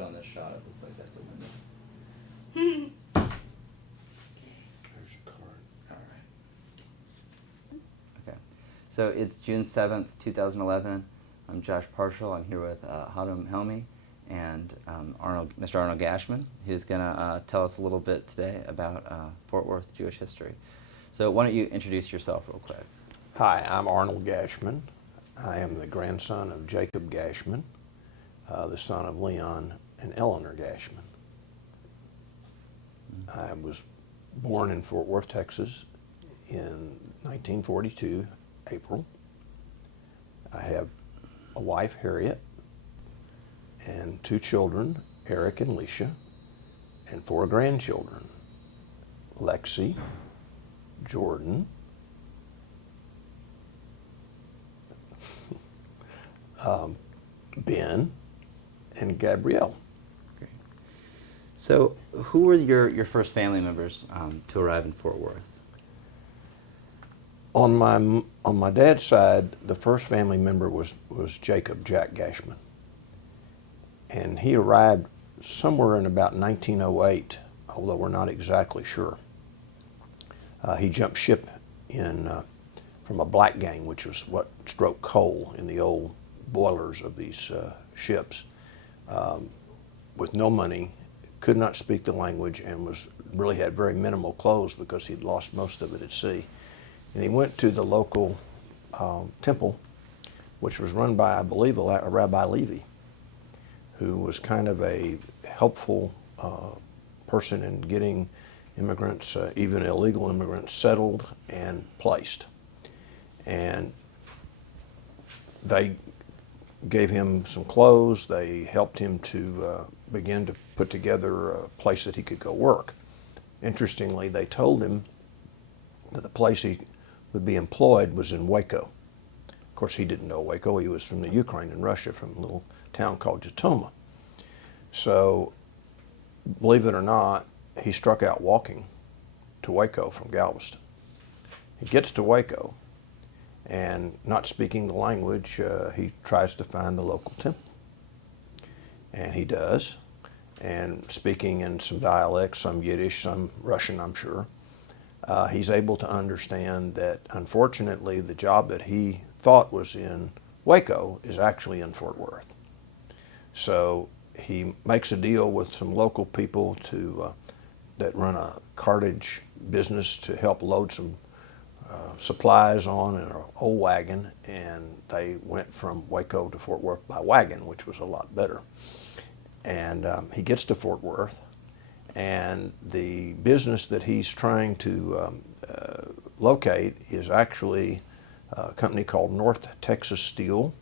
bit on this shot. It looks like that's a window. There's a card. All right. Okay. So it's June 7th, 2011. I'm Josh Parshall. I'm here with Zhytomyr and Mr. Arnold Gachman, who's going to tell us a little bit today about Fort Worth Jewish history. So why don't you introduce yourself real quick? Hi, I'm Arnold Gachman. I am the grandson of Jacob Gashman, the son of Leon and Eleanor Gashman. I was born in Fort Worth, Texas in 1942, April. I have a wife, Harriet, and 2 children, Iric and Leisha, and 4 grandchildren, Lexi, Jordan, Ben, and Gabrielle. Great. So who were your first family members to arrive in Fort Worth? On my dad's side, the first family member was Jacob Jack Gashman, and he arrived somewhere in about 1908, although we're not exactly sure. He jumped ship from a black gang, which was what stroked coal in the old boilers of these ships, with no money, could not speak the language, and really had very minimal clothes because he'd lost most of it at sea. And he went to the local temple, which was run by, I believe, a Rabbi Levi, who was kind of a helpful person in getting immigrants, even illegal immigrants, settled and placed. And they gave him some clothes. They helped him to begin to put together a place that he could go work. Interestingly, they told him that the place he would be employed was in Waco. Of course, he didn't know Waco. He was from the Ukraine and Russia, from a little town called Zhytomyr. So, believe it or not, he struck out walking to Waco from Galveston. He gets to Waco, and not speaking the language, he tries to find the local temple. And he does, and speaking in some dialects, some Yiddish, some Russian, I'm sure, he's able to understand that, unfortunately, the job that he thought was in Waco is actually in Fort Worth. So he makes a deal with some local people that run a cartage business to help load some supplies on in an old wagon, and they went from Waco to Fort Worth by wagon, which was a lot better. And he gets to Fort Worth, and the business that he's trying to locate is actually a company called North Texas Steel.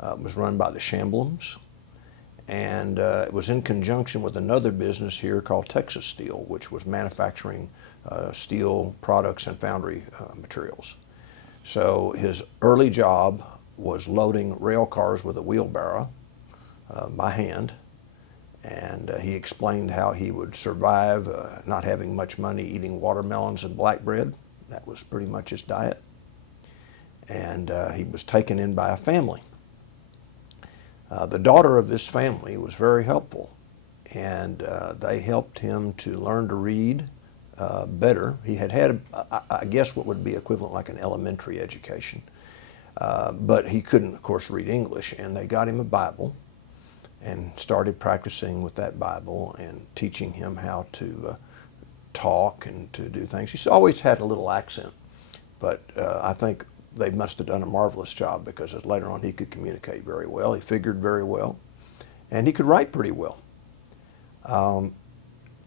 It was run by the Shamblins, and it was in conjunction with another business here called Texas Steel, which was manufacturing steel products and foundry materials. So his early job was loading rail cars with a wheelbarrow by hand, and he explained how he would survive not having much money, eating watermelons and black bread. That was pretty much his diet. And he was taken in by a family. The daughter of this family was very helpful, and they helped him to learn to read better. He had I guess, what would be equivalent like an elementary education, but he couldn't, of course, read English, and they got him a Bible and started practicing with that Bible and teaching him how to talk and to do things. He's always had a little accent, but I think they must have done a marvelous job, because later on he could communicate very well, he figured very well, and he could write pretty well.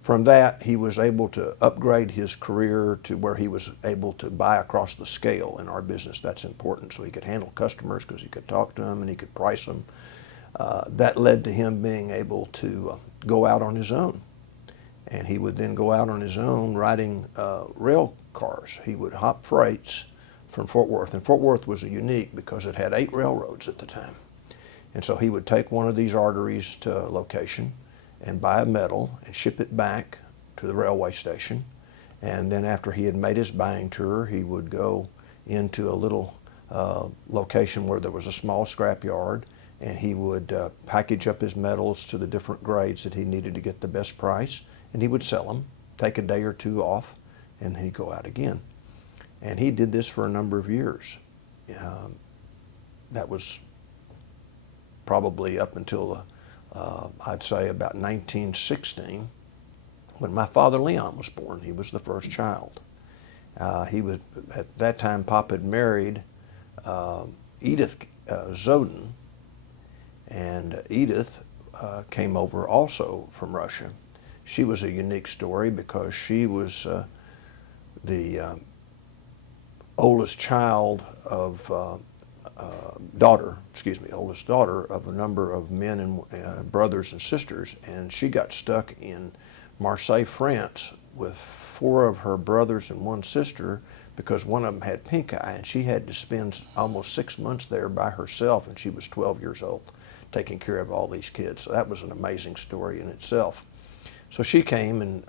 From that, he was able to upgrade his career to where he was able to buy across the scale in our business. That's important, so he could handle customers because he could talk to them and he could price them. That led to him being able to go out on his own. And he would then go out on his own riding rail cars. He would hop freights from Fort Worth. And Fort Worth was unique because it had 8 railroads at the time. And so he would take one of these arteries to a location and buy a metal and ship it back to the railway station. And then after he had made his buying tour, he would go into a little location where there was a small scrap yard, and he would package up his metals to the different grades that he needed to get the best price, and he would sell them, take a day or two off, and then he'd go out again. And he did this for a number of years. That was probably up until, I'd say, about 1916, when my father Leon was born. He was the first child. He was, at that time, Pop had married Edith Zhytomyr, and Edith came over also from Russia. She was a unique story because she was the oldest child of oldest daughter of a number of men and brothers and sisters, and she got stuck in Marseille, France, with 4 of her brothers and 1 sister because one of them had pink eye, and she had to spend almost 6 months there by herself, and she was 12 years old, taking care of all these kids. So that was an amazing story in itself. So she came and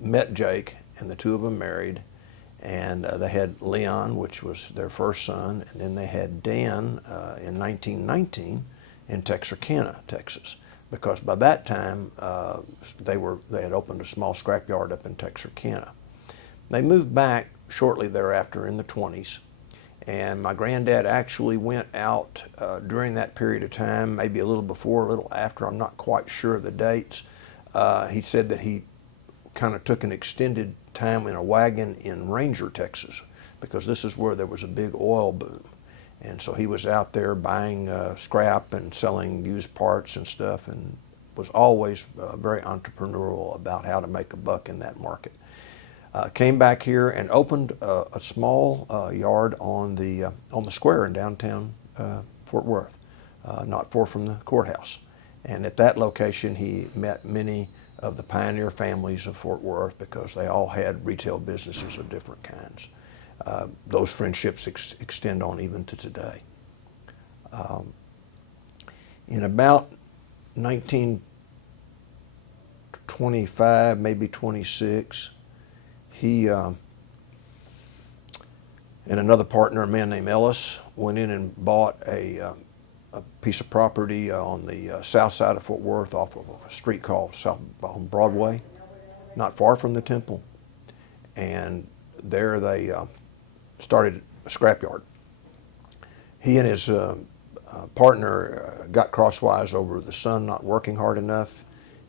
met Jake, and the two of them married, and they had Leon, which was their first son, and then they had Dan in 1919 in Texarkana, Texas, because by that time they had opened a small scrapyard up in Texarkana. They moved back shortly thereafter in the 20s, and my granddad actually went out during that period of time, maybe a little before, a little after, I'm not quite sure of the dates. He said that he kind of took an extended time in a wagon in Ranger, Texas, because this is where there was a big oil boom. And so he was out there buying scrap and selling used parts and stuff, and was always very entrepreneurial about how to make a buck in that market. Came back here and opened a small yard on the square in downtown Fort Worth, not far from the courthouse. And at that location, he met many of the pioneer families of Fort Worth because they all had retail businesses of different kinds. Those friendships extend on even to today. In about 1925, maybe 26, he and another partner, a man named Ellis, went in and bought a piece of property on the south side of Fort Worth off of a street called South on Broadway, not far from the temple. And there they started a scrapyard. He and his partner got crosswise over the son not working hard enough,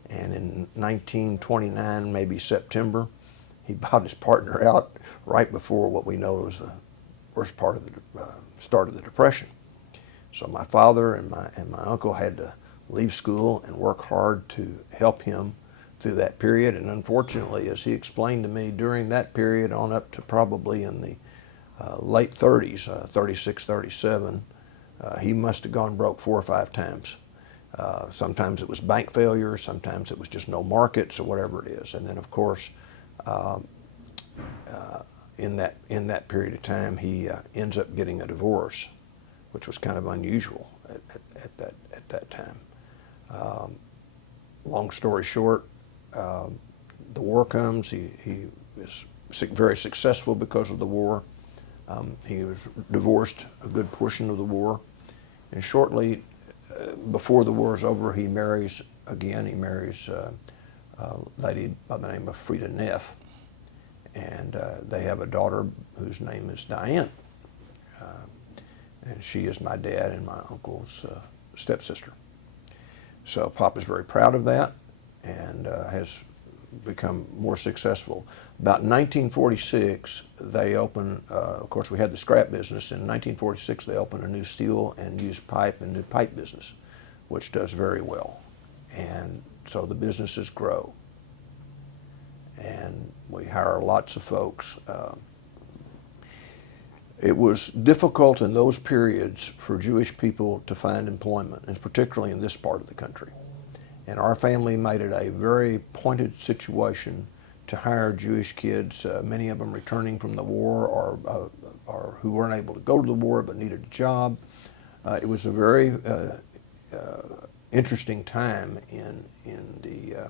and in 1929, maybe September, he bought his partner out right before what we know was the worst part of the start of the Depression. So my father and my uncle had to leave school and work hard to help him through that period. And unfortunately, as he explained to me, during that period on up to probably in the late 30s, 36, 37, he must have gone broke 4 or 5 times. Sometimes it was bank failure, sometimes it was just no markets or whatever it is. And then of course, in that period of time, he ends up getting a divorce, which was kind of unusual at that time. Long story short, the war comes. He is very successful because of the war. He was divorced a good portion of the war, and shortly before the war is over, he marries again. He marries a lady by the name of Frida Neff, and they have a daughter whose name is Diane. And she is my dad and my uncle's stepsister. So Pop is very proud of that and has become more successful. About 1946, they open, of course we had the scrap business. In 1946, they open a new steel and used pipe and new pipe business, which does very well. And so the businesses grow. And we hire lots of folks. It was difficult in those periods for Jewish people to find employment, and particularly in this part of the country. And our family made it a very pointed situation to hire Jewish kids, many of them returning from the war or who weren't able to go to the war but needed a job. It was a very interesting time in the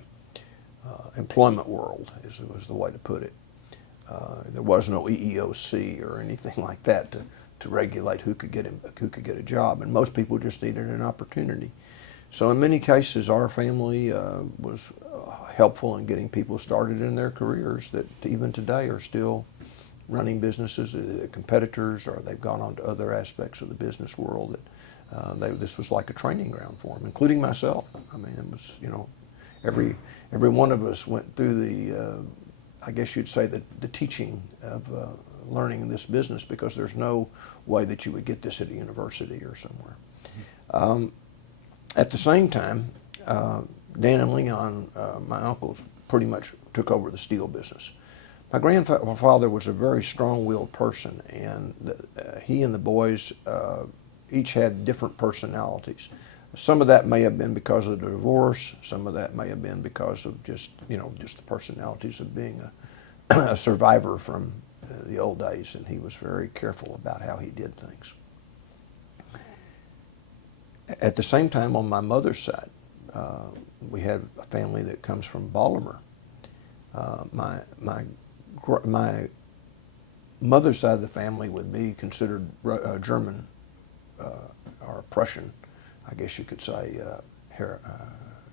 employment world, was the way to put it. There was no EEOC or anything like that to regulate who could get a job, and most people just needed an opportunity. So in many cases, our family was helpful in getting people started in their careers that even today are still running businesses, competitors, or they've gone on to other aspects of the business world. This was like a training ground for them, including myself. I mean, it was, every one of us went through the, I guess you'd say, the teaching of learning in this business, because there's no way that you would get this at a university or somewhere. At the same time, Dan and Leon, my uncles, pretty much took over the steel business. My grandfather was a very strong-willed person, and he and the boys each had different personalities. Some of that may have been because of the divorce. Some of that may have been because of just the personalities of being a survivor from the old days, and he was very careful about how he did things. At the same time, on my mother's side, we had a family that comes from Baltimore. My mother's side of the family would be considered German or Prussian, I guess you could say,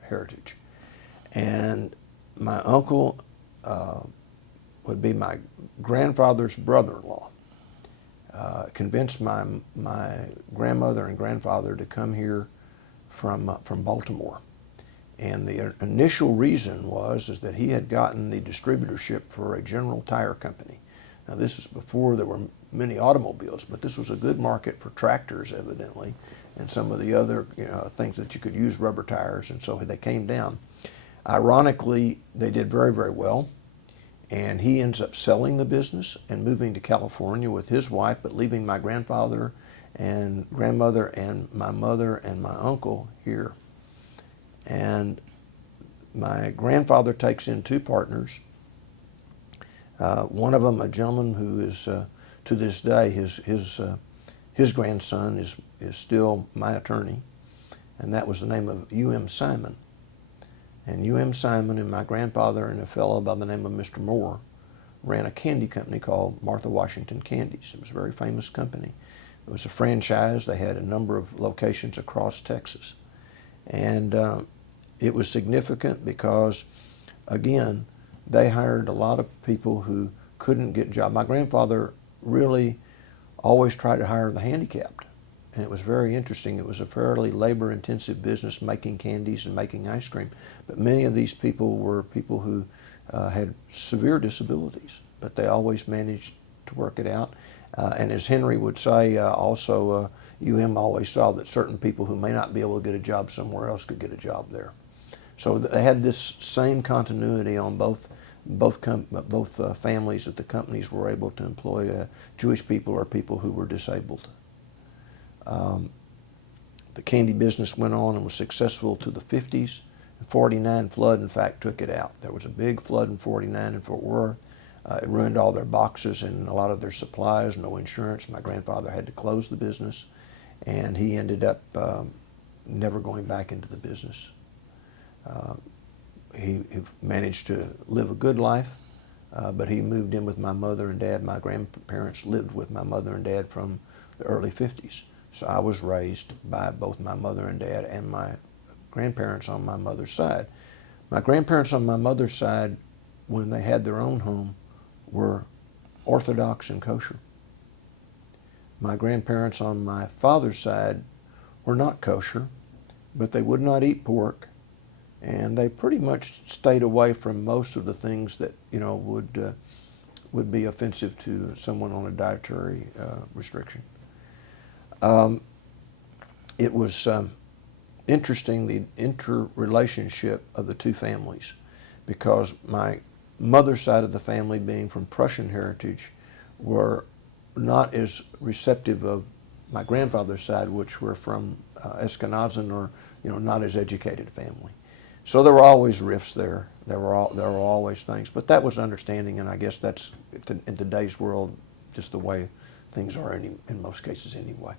heritage. And my uncle would be my grandfather's brother-in-law. Convinced my grandmother and grandfather to come here from Baltimore. And the initial reason was that he had gotten the distributorship for a General Tire company. Now, this is before there were many automobiles, but this was a good market for tractors, evidently, and some of the other things that you could use, rubber tires, and so they came down. Ironically, they did very, very well, and he ends up selling the business and moving to California with his wife, but leaving my grandfather and grandmother and my mother and my uncle here. And my grandfather takes in two partners. One of them, a gentleman who is, to this day, his grandson is still my attorney, and that was the name of U.M. Simon. And U.M. Simon and my grandfather and a fellow by the name of Mr. Moore ran a candy company called Martha Washington Candies. It was a very famous company. It was a franchise. They had a number of locations across Texas. And it was significant because, again, they hired a lot of people who couldn't get jobs. My grandfather really always tried to hire the handicapped. And it was very interesting. It was a fairly labor-intensive business, making candies and making ice cream. But many of these people were people who had severe disabilities, but they always managed to work it out. And as Henry would say, also, UM always saw that certain people who may not be able to get a job somewhere else could get a job there. So they had this same continuity on both families, that the companies were able to employ Jewish people or people who were disabled. The candy business went on and was successful to the 50s. The 49 flood, in fact, took it out. There was a big flood in 49 in Fort Worth. It ruined all their boxes and a lot of their supplies, no insurance. My grandfather had to close the business, and he ended up never going back into the business. He managed to live a good life, but he moved in with my mother and dad. My grandparents lived with my mother and dad from the early 50s. So I was raised by both my mother and dad and my grandparents on my mother's side. My grandparents on my mother's side, when they had their own home, were Orthodox and kosher. My grandparents on my father's side were not kosher, but they would not eat pork, and they pretty much stayed away from most of the things that would be offensive to someone on a dietary restriction. It was interesting, the interrelationship of the two families, because my mother's side of the family, being from Prussian heritage, were not as receptive of my grandfather's side, which were from Ashkenazim, or not as educated family. So there were always rifts there. There were always things, but that was understanding, and I guess that's in today's world just the way things are in most cases anyway.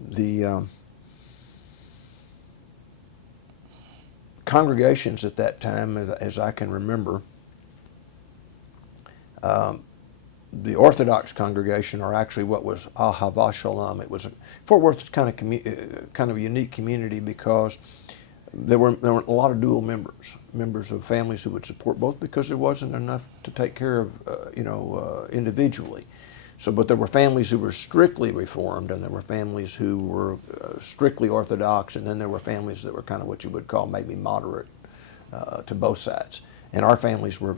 The congregations at that time, as I can remember, The Orthodox congregation, or actually what was Ahava Shalom, it was Fort Worth was kind of a unique community because there were a lot of dual members of families who would support both because there wasn't enough to take care of, individually. So, but there were families who were strictly Reformed, and there were families who were strictly Orthodox, and then there were families that were kind of what you would call maybe moderate to both sides. And our families were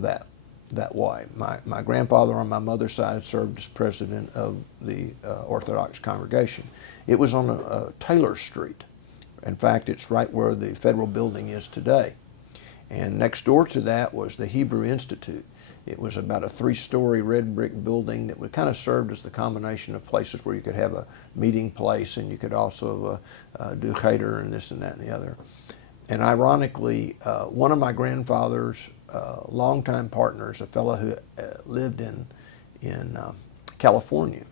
that way. My grandfather on my mother's side served as president of the Orthodox congregation. It was on Taylor Street. In fact, it's right where the federal building is today. And next door to that was the Hebrew Institute. It was about a 3-story red brick building that would kind of served as the combination of places where you could have a meeting place and you could also do cheder and this and that and the other. And ironically, one of my grandfather's longtime partners, a fellow who lived in California,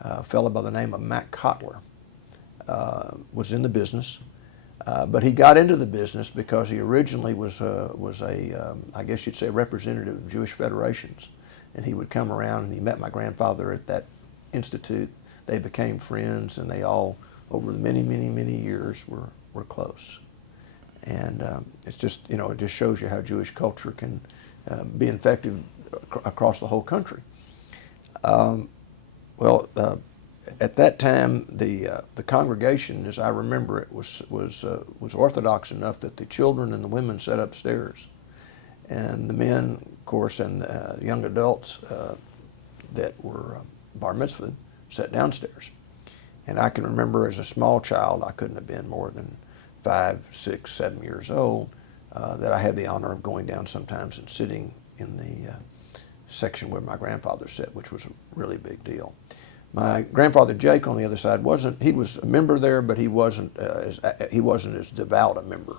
a fellow by the name of Matt Kotler, was in the business. But he got into the business because he originally was I guess you'd say, a representative of Jewish federations. And he would come around and he met my grandfather at that institute. They became friends, and they all, over the many years, were close. And it's just, it just shows you how Jewish culture can be effective across the whole country. At that time, the congregation, as I remember it, was Orthodox enough that the children and the women sat upstairs, and the men, of course, and young adults that were bar mitzvahed sat downstairs. And I can remember as a small child, I couldn't have been more than 5, 6, 7 years old, that I had the honor of going down sometimes and sitting in the section where my grandfather sat, which was a really big deal. My grandfather Jake, on the other side, he was a member there, but he wasn't as devout a member,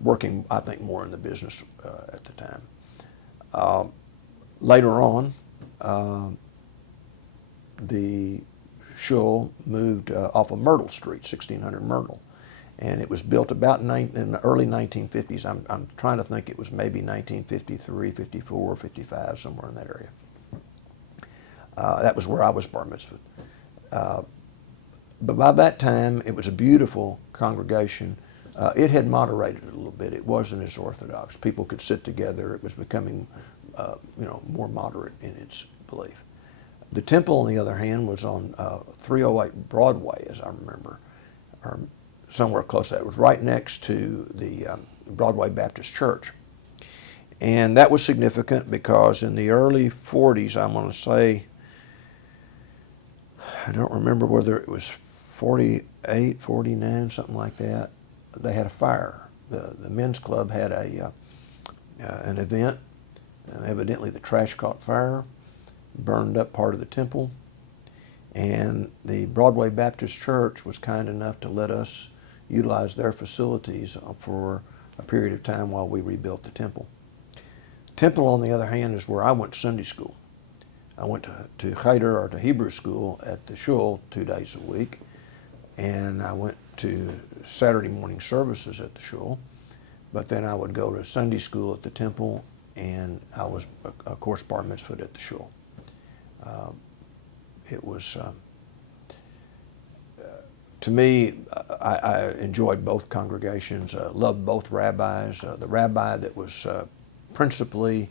working, I think, more in the business at the time. Later on, the shul moved off of Myrtle Street, 1600 Myrtle, and it was built about in the early 1950s. I'm trying to think, it was maybe 1953, 54, 55, somewhere in that area. That was where I was bar mitzvahed. But by that time, it was a beautiful congregation. It had moderated a little bit. It wasn't as Orthodox. People could sit together. It was becoming, more moderate in its belief. The temple, on the other hand, was on 308 Broadway, as I remember, or somewhere close to that. It was right next to the Broadway Baptist Church. And that was significant because in the early 40s, I'm going to say, I don't remember whether it was 48, 49, something like that, they had a fire. The men's club had an event, and evidently the trash caught fire, burned up part of the temple, and the Broadway Baptist Church was kind enough to let us utilize their facilities for a period of time while we rebuilt the temple. Temple, on the other hand, is where I went to Sunday school. I went to cheder, or to Hebrew school, at the shul 2 days a week, and I went to Saturday morning services at the shul, but then I would go to Sunday school at the temple, and I was, of course, bar mitzvahed at the shul. It was, to me, I enjoyed both congregations, loved both rabbis. The rabbi that was principally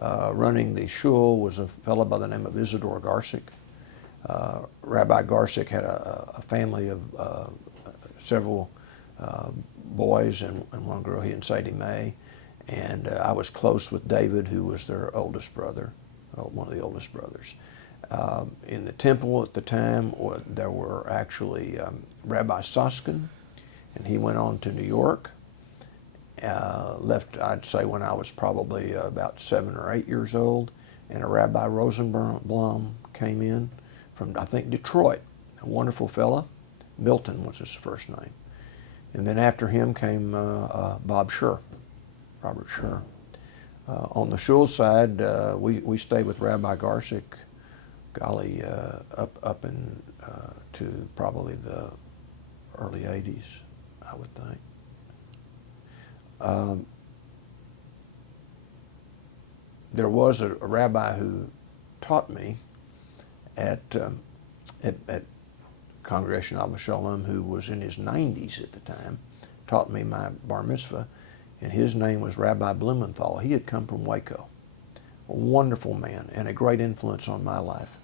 running the shul was a fellow by the name of Isidore Garsick. Rabbi Garsick had a family of several boys and one girl, he and Sadie Mae. And I was close with David, who was their oldest brother, one of the oldest brothers. In the temple at the time, there were actually Rabbi Soskin, and he went on to New York. Left, I'd say, when I was probably about 7 or 8 years old, and a Rabbi Rosenblum came in from, I think, Detroit, a wonderful fella. Milton was his first name. And then after him came Robert Scher. On the shul side, we stayed with Rabbi Garsick, golly, up in to probably the early 80s, I would think. there was a rabbi who taught me at Congregation Abba Shalom, who was in his 90s at the time, taught me my bar mitzvah, and his name was Rabbi Blumenthal. He had come from Waco. A wonderful man and a great influence on my life.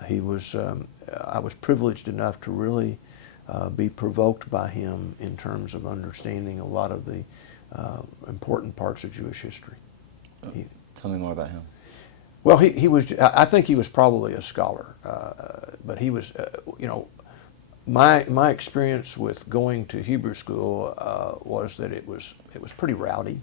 I was privileged enough to really be provoked by him in terms of understanding a lot of the important parts of Jewish history. Tell me more about him. Well, I think he was probably a scholar, but he was, my experience with going to Hebrew school was that it was pretty rowdy.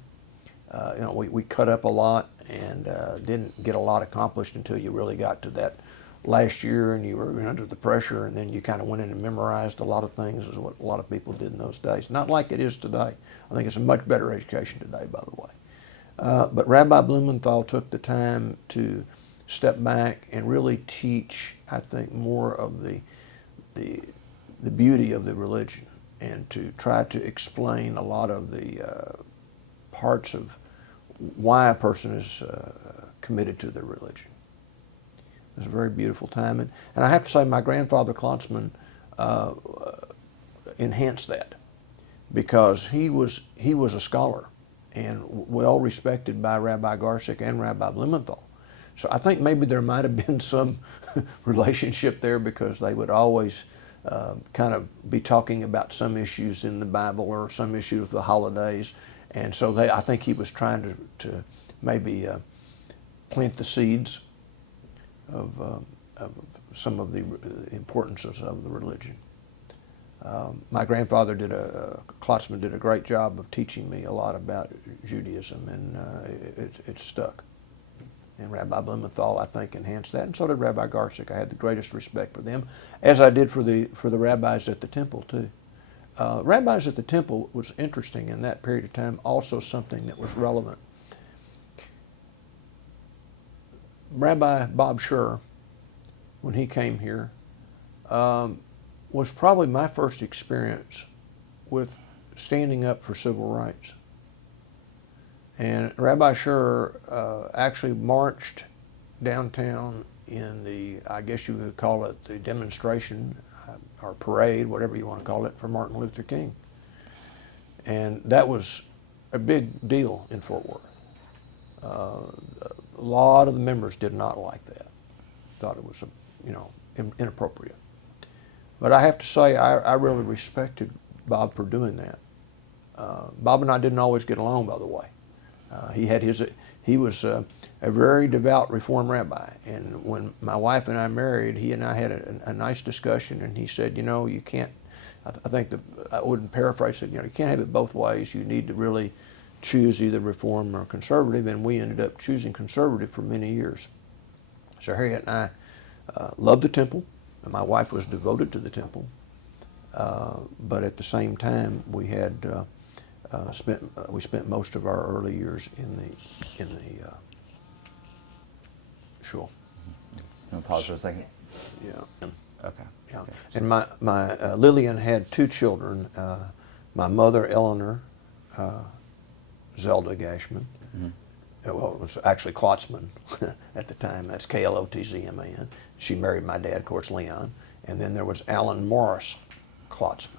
We cut up a lot and didn't get a lot accomplished until you really got to that last year and you were under the pressure, and then you kind of went in and memorized a lot of things, is what a lot of people did in those days. Not like it is today. I think it's a much better education today, by the way. But Rabbi Blumenthal took the time to step back and really teach, I think, more of the beauty of the religion, and to try to explain a lot of the parts of why a person is committed to their religion. It was a very beautiful time, and I have to say my grandfather Klotzman enhanced that, because he was a scholar and well respected by Rabbi Garsick and Rabbi Blumenthal. So I think maybe there might have been some relationship there, because they would always kind of be talking about some issues in the Bible or some issues with the holidays, and so I think he was trying to maybe plant the seeds of some of the importances of the religion. My grandfather Klotzman did a great job of teaching me a lot about Judaism, and it stuck. And Rabbi Blumenthal, I think, enhanced that, and so did Rabbi Garsick. I had the greatest respect for them, as I did for the rabbis at the temple too. Rabbis at the temple was interesting in that period of time. Also, something that was relevant. Rabbi Bob Schur, when he came here, was probably my first experience with standing up for civil rights. And Rabbi Schur actually marched downtown in I guess you could call it the demonstration or parade, whatever you want to call it, for Martin Luther King. And that was a big deal in Fort Worth. A lot of the members did not like that. Thought it was, inappropriate. But I have to say, I really respected Bob for doing that. Bob and I didn't always get along, by the way. He was a very devout Reform rabbi, and when my wife and I married, he and I had a nice discussion, and he said, you can't, I think I wouldn't paraphrase it, you can't have it both ways. You need to really choose either Reform or conservative, and we ended up choosing conservative for many years. So Harriet and I loved the temple, and my wife was devoted to the temple, but at the same time we had we spent most of our early years in the shul. Want to pause for a second? Yeah. Okay. Yeah. Okay. And my Lillian had two children. My mother, Eleanor Zelda Gashman. Mm-hmm. Well, it was actually Klotzman at the time. That's Klotzman. She married my dad, of course, Leon. And then there was Alan Morris Klotzman.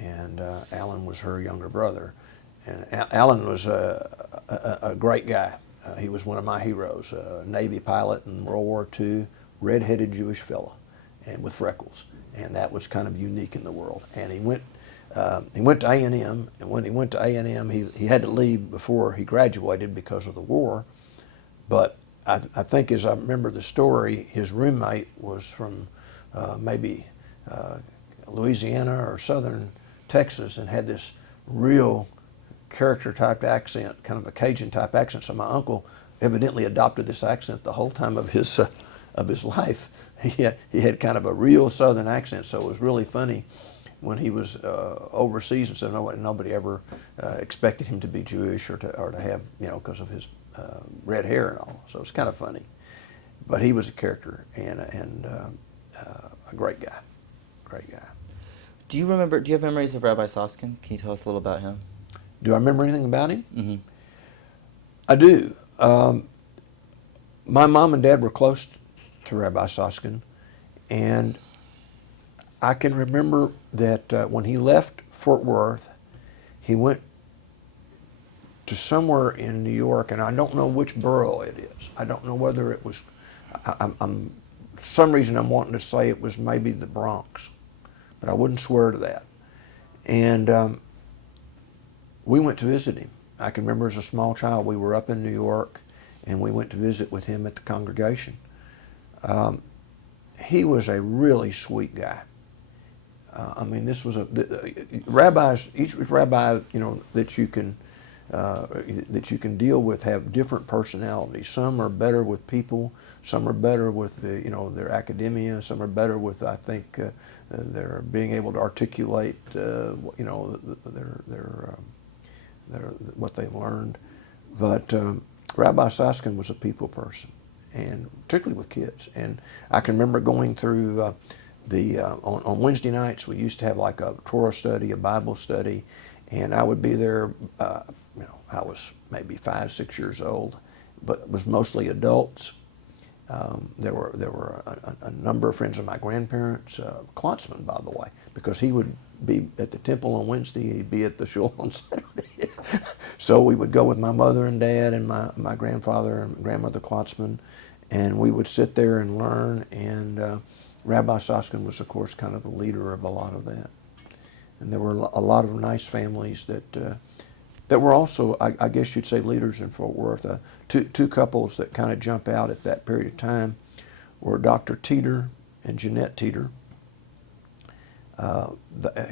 And Alan was her younger brother. And Alan was a great guy. He was one of my heroes, a Navy pilot in World War II, red-headed Jewish fella, and with freckles. And that was kind of unique in the world. And he went to A&M, and when he went to A&M, he had to leave before he graduated because of the war. But I think, as I remember the story, his roommate was from maybe Louisiana or southern Texas, and had this real character-type accent, kind of a Cajun-type accent. So my uncle evidently adopted this accent the whole time of his life. He had kind of a real southern accent, so it was really funny when he was overseas and stuff. Nobody ever expected him to be Jewish or to have, because of his red hair and all. So it was kind of funny. But he was a character and a great guy. Great guy. Do you have memories of Rabbi Soskin? Can you tell us a little about him? Do I remember anything about him? Mm-hmm. I do. my mom and dad were close to Rabbi Soskin, and I can remember that when he left Fort Worth, he went to somewhere in New York, and I don't know which borough it is. I don't know whether it was, I'm for some reason I'm wanting to say it was maybe the Bronx, but I wouldn't swear to that. And we went to visit him. I can remember as a small child, we were up in New York, and we went to visit with him at the congregation. He was a really sweet guy. I mean, this was rabbis. Each rabbi, that you can deal with have different personalities. Some are better with people. Some are better with their academia. Some are better with, I think, their being able to articulate their what they learned. But Rabbi Soskin was a people person, and particularly with kids. And I can remember going through on Wednesday nights, we used to have like a Torah study, a Bible study, and I would be there. I was maybe 5, 6 years old, but it was mostly adults. There were a number of friends of my grandparents, Klotzman, by the way, because he would be at the temple on Wednesday, he'd be at the shul on Saturday. So we would go with my mother and dad and my grandfather and grandmother Klotzman, and we would sit there and learn. And Rabbi Soskin was, of course, kind of the leader of a lot of that. And there were a lot of nice families that were also, I guess you'd say, leaders in Fort Worth. Two couples that kind of jump out at that period of time were Dr. Teeter and Jeanette Teeter.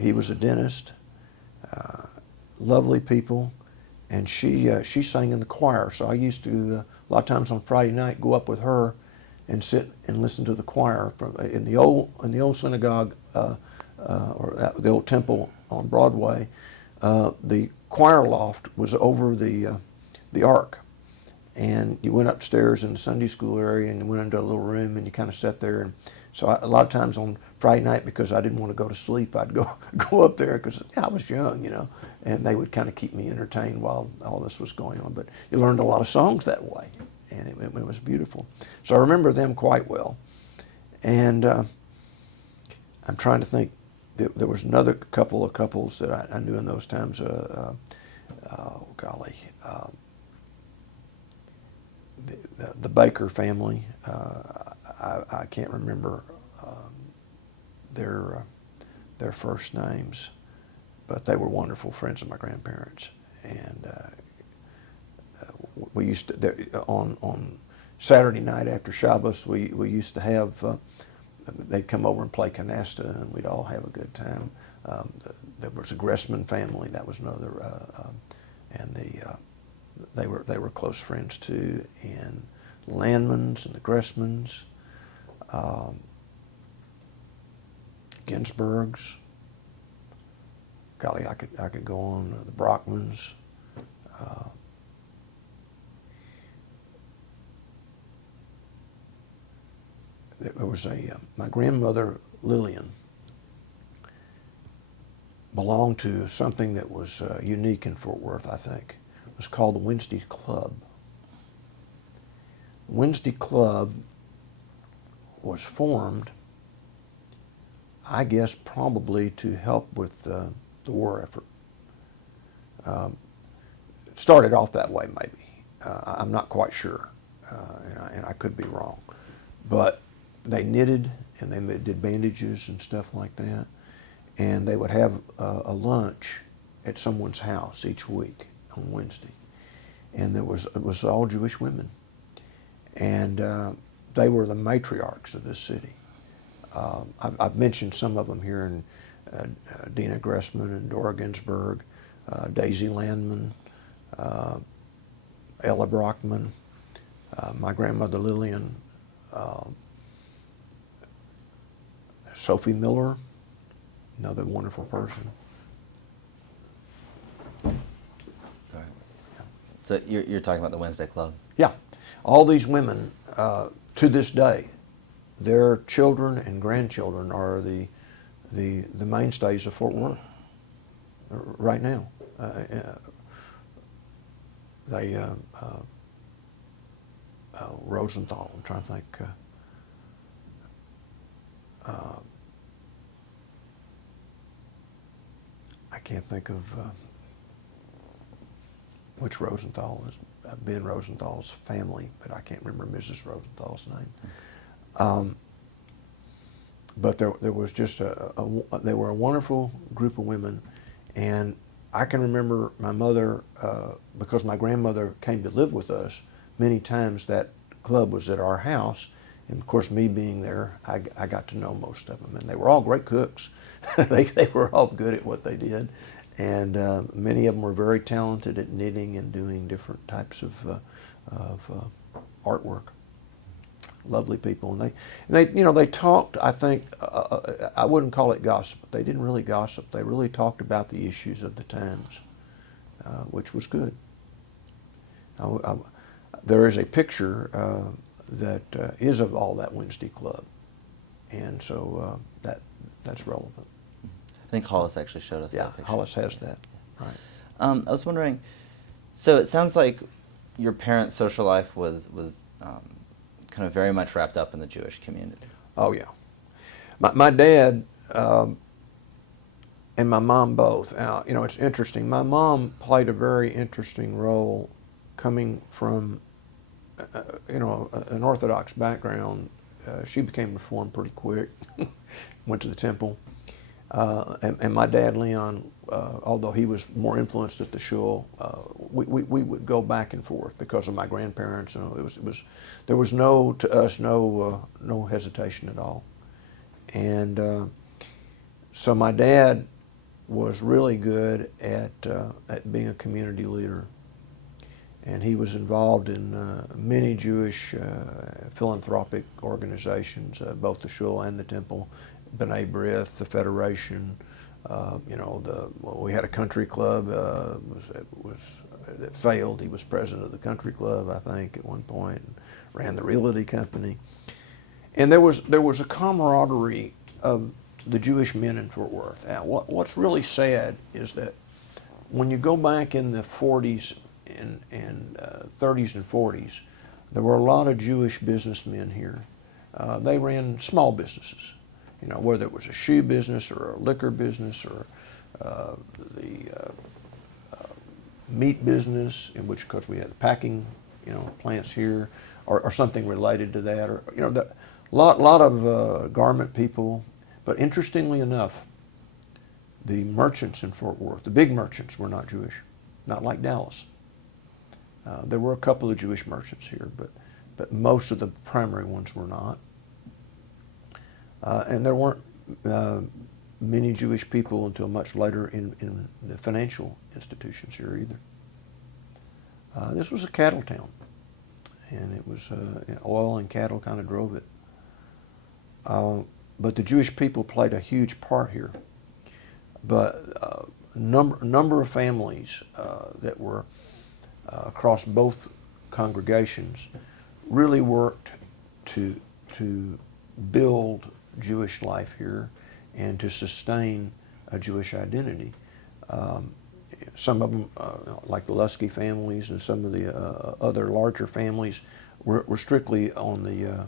He was a dentist, lovely people, and she sang in the choir. So I used to, a lot of times on Friday night, go up with her and sit and listen to the choir in the old synagogue or the old temple on Broadway. The choir loft was over the ark, and you went upstairs in the Sunday school area and you went into a little room and you kind of sat there. And so a lot of times on Friday night, because I didn't want to go to sleep, I'd go up there because I was young, and they would kind of keep me entertained while all this was going on. But you learned a lot of songs that way, and it was beautiful. So I remember them quite well. And I'm trying to think. There was another couple of couples that I knew in those times. The Baker family. I can't remember their first names, but they were wonderful friends of my grandparents. And we used to on Saturday night after Shabbos, we used to have. They'd come over and play canasta, and we'd all have a good time. There was a Gashman family. That was another, and they were close friends too. And Landmans and the Gashmans, Ginsbergs. Golly, I could go on. The Brockmans. There was my grandmother Lillian belonged to something that was unique in Fort Worth, I think. It was called the Wednesday Club. The Wednesday Club was formed, I guess, probably to help with the war effort. It started off that way, maybe. I'm not quite sure, and I could be wrong. But they knitted, and they did bandages and stuff like that. And they would have a lunch at someone's house each week on Wednesday. And it was all Jewish women. And they were the matriarchs of this city. I've mentioned some of them here, in Dina Gressman and Dora Ginsberg, Daisy Landman, Ella Brockman, my grandmother Lillian, Sophie Miller, another wonderful person. So you're talking about the Wednesday Club? Yeah. All these women, to this day, their children and grandchildren are the mainstays of Fort Worth right now. Rosenthal. I'm trying to think. I can't think of which Rosenthal is. Ben Rosenthal's family, but I can't remember Mrs. Rosenthal's name. But there was just they were a wonderful group of women, and I can remember my mother, because my grandmother came to live with us many times. That club was at our house, and of course, me being there, I got to know most of them, and they were all great cooks. they were all good at what they did, and many of them were very talented at knitting and doing different types of artwork. Lovely people, and they talked. I think I wouldn't call it gossip. They didn't really gossip. They really talked about the issues of the times, which was good. There is a picture that is of all that Wednesday club, and so that's relevant. I think Hollis actually showed us that picture. Yeah, Hollis has that. Right. I was wondering, so it sounds like your parents' social life was kind of very much wrapped up in the Jewish community. Oh yeah, my dad and my mom both. It's interesting. My mom played a very interesting role, coming from an Orthodox background. She became Reformed pretty quick. Went to the temple, and my dad Leon, although he was more influenced at the shul, we would go back and forth because of my grandparents. There was no hesitation at all, and so my dad was really good at being a community leader, and he was involved in many Jewish philanthropic organizations, both the shul and the temple, B'nai B'rith, the Federation. We had a country club that failed. He was president of the country club, I think, at one point, and ran the realty company. And there was a camaraderie of the Jewish men in Fort Worth. Now, what's really sad is that when you go back in the 40s and 30s and 40s, there were a lot of Jewish businessmen here. They ran small businesses, whether it was a shoe business or a liquor business or the meat business, in which, because we had packing, plants here, or something related to that, or the lot of garment people. But interestingly enough, the merchants in Fort Worth, the big merchants, were not Jewish, not like Dallas. There were a couple of Jewish merchants here, but most of the primary ones were not. And there weren't many Jewish people until much later in the financial institutions here either. This was a cattle town, and it was oil and cattle kind of drove it. But the Jewish people played a huge part here. But number of families that were across both congregations really worked to build Jewish life here and to sustain a Jewish identity. Some of them, like the Lusky families and some of the other larger families, were strictly on the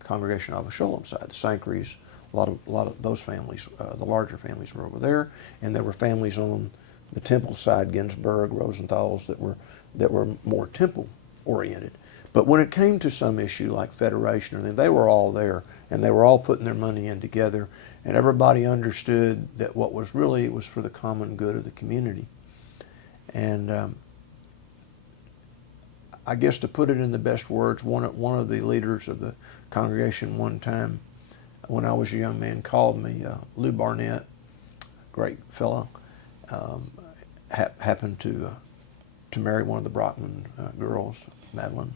Congregation of Sholem side. The Sankrys, a lot of those families, the larger families, were over there, and there were families on the temple side, Ginsburg, Rosenthals, that were more temple oriented. But when it came to some issue like Federation, they were all there, and they were all putting their money in together, and everybody understood that what was really, it was for the common good of the community. And I guess, to put it in the best words, one of the leaders of the congregation one time, when I was a young man, called me. Lou Barnett, great fellow, happened to marry one of the Brockman girls, Madeline.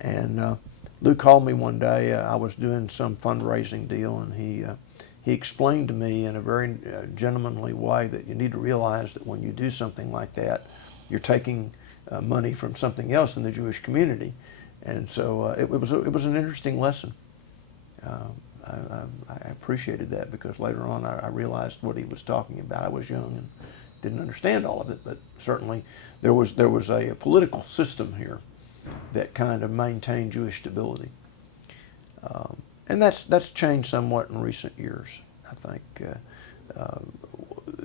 And Lou called me one day. I was doing some fundraising deal, and he explained to me in a very gentlemanly way that you need to realize that when you do something like that, you're taking money from something else in the Jewish community. And so it was an interesting lesson. I appreciated that, because later on I realized what he was talking about. I was young and didn't understand all of it, but certainly there was a political system here that kind of maintain Jewish stability. And that's changed somewhat in recent years. I think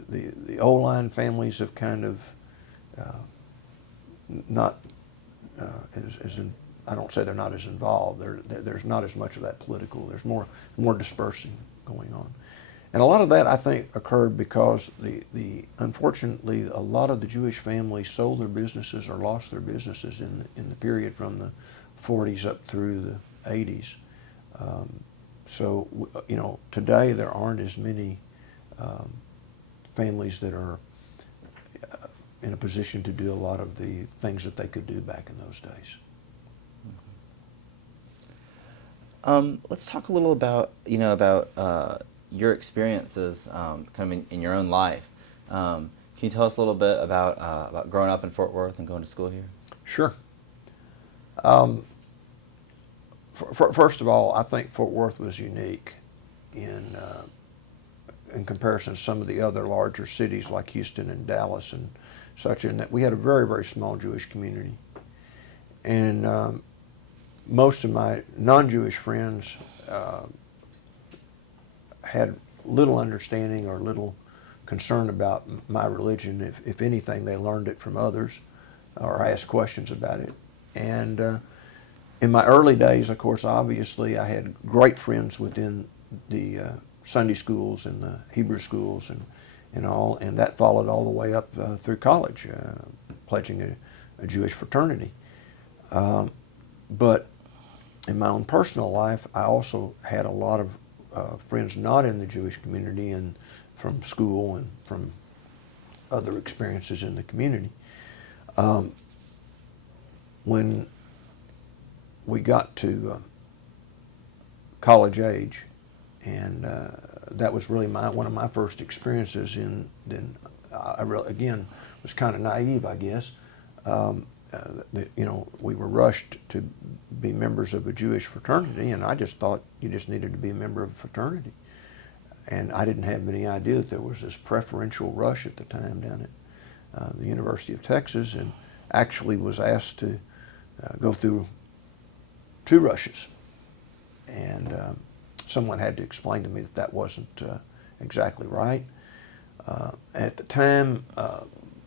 the old line families have kind of not I don't say they're not as involved. There's not as much of that political. There's more dispersing going on, and a lot of that I think occurred because unfortunately a lot of the Jewish families sold their businesses or lost their businesses in the period from the 40s up through the 80s. So today there aren't as many families that are in a position to do a lot of the things that they could do back in those days. Let's talk a little about your experiences kind of in your own life. Can you tell us a little bit about growing up in Fort Worth and going to school here? Sure. First of all, I think Fort Worth was unique in comparison to some of the other larger cities like Houston and Dallas and such, in that we had a very, very small Jewish community. And most of my non-Jewish friends had little understanding or little concern about my religion. If anything, they learned it from others or asked questions about it. And in my early days, of course, obviously, I had great friends within the Sunday schools and the Hebrew schools and all, and that followed all the way up through college, pledging a Jewish fraternity. But in my own personal life, I also had a lot of friends not in the Jewish community and from school and from other experiences in the community. When we got to college age, and that was really one of my first experiences then I really, again, was kind of naive, I guess. We were rushed to be members of a Jewish fraternity, and I just thought you just needed to be a member of a fraternity. And I didn't have any idea that there was this preferential rush at the time down at the University of Texas, and actually was asked to go through 2 rushes. And someone had to explain to me that wasn't exactly right. At the time,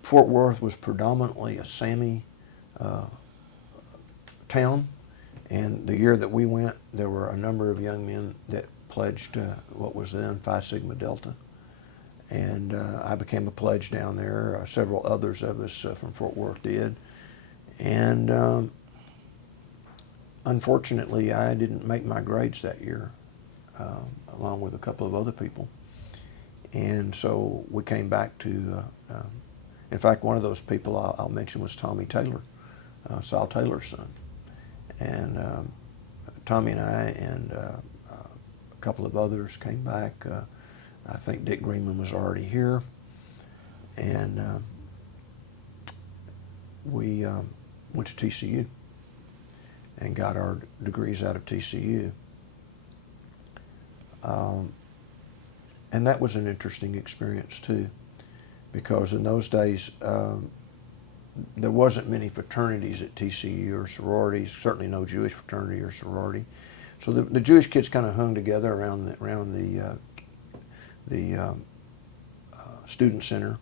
Fort Worth was predominantly a Sami town, and the year that we went, there were a number of young men that pledged what was then Phi Sigma Delta, and I became a pledge down there. Several others of us from Fort Worth did, and unfortunately, I didn't make my grades that year, along with a couple of other people, and so we came back to. In fact, one of those people I'll mention was Tommy Taylor, Sal Taylor's son. And Tommy and I and a couple of others came back. I think Dick Greenman was already here. And we went to TCU and got our degrees out of TCU. And that was an interesting experience too, because in those days, there wasn't many fraternities at TCU or sororities, certainly no Jewish fraternity or sorority. So the Jewish kids kind of hung together around the student center.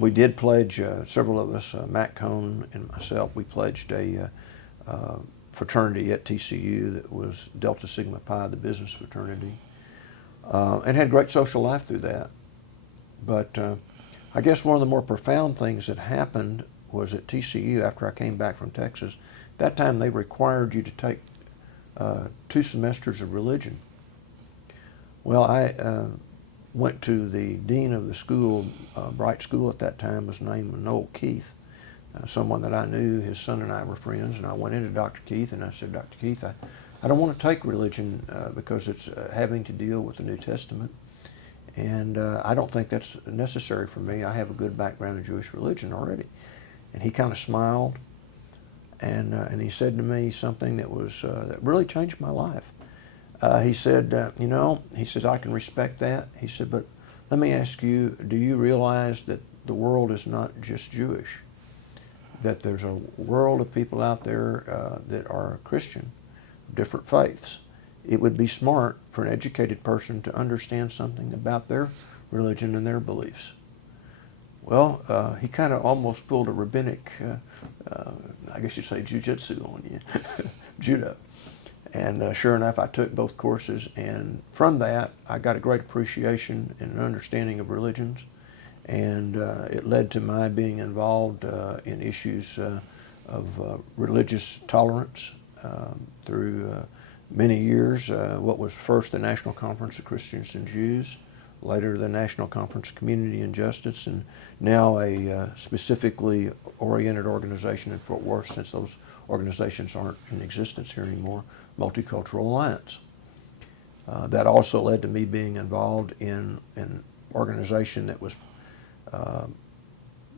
We did pledge, several of us, Matt Cohn and myself, we pledged a fraternity at TCU that was Delta Sigma Pi, the business fraternity, and had great social life through that. But I guess one of the more profound things that happened was at TCU after I came back from Texas. That time they required you to take 2 semesters of religion. Well, I went to the dean of the school, Bright School at that time, was named Noel Keith, someone that I knew. His son and I were friends, and I went into Dr. Keith and I said, Dr. Keith, I don't want to take religion because it's having to deal with the New Testament. And I don't think that's necessary for me. I have a good background in Jewish religion already. And he kind of smiled, and he said to me something that was that really changed my life. He said, he says, I can respect that. He said, but let me ask you, do you realize that the world is not just Jewish? that there's a world of people out there that are Christian, different faiths. It would be smart for an educated person to understand something about their religion and their beliefs. Well, he kind of almost pulled a rabbinic, I guess you'd say jiu-jitsu on you, judo. And sure enough, I took both courses, and from that, I got a great appreciation and an understanding of religions, and it led to my being involved in issues of religious tolerance through many years, what was first the National Conference of Christians and Jews, later the National Conference of Community and Justice, and now a specifically oriented organization in Fort Worth, since those organizations aren't in existence here anymore, Multicultural Alliance. That also led to me being involved in an organization that was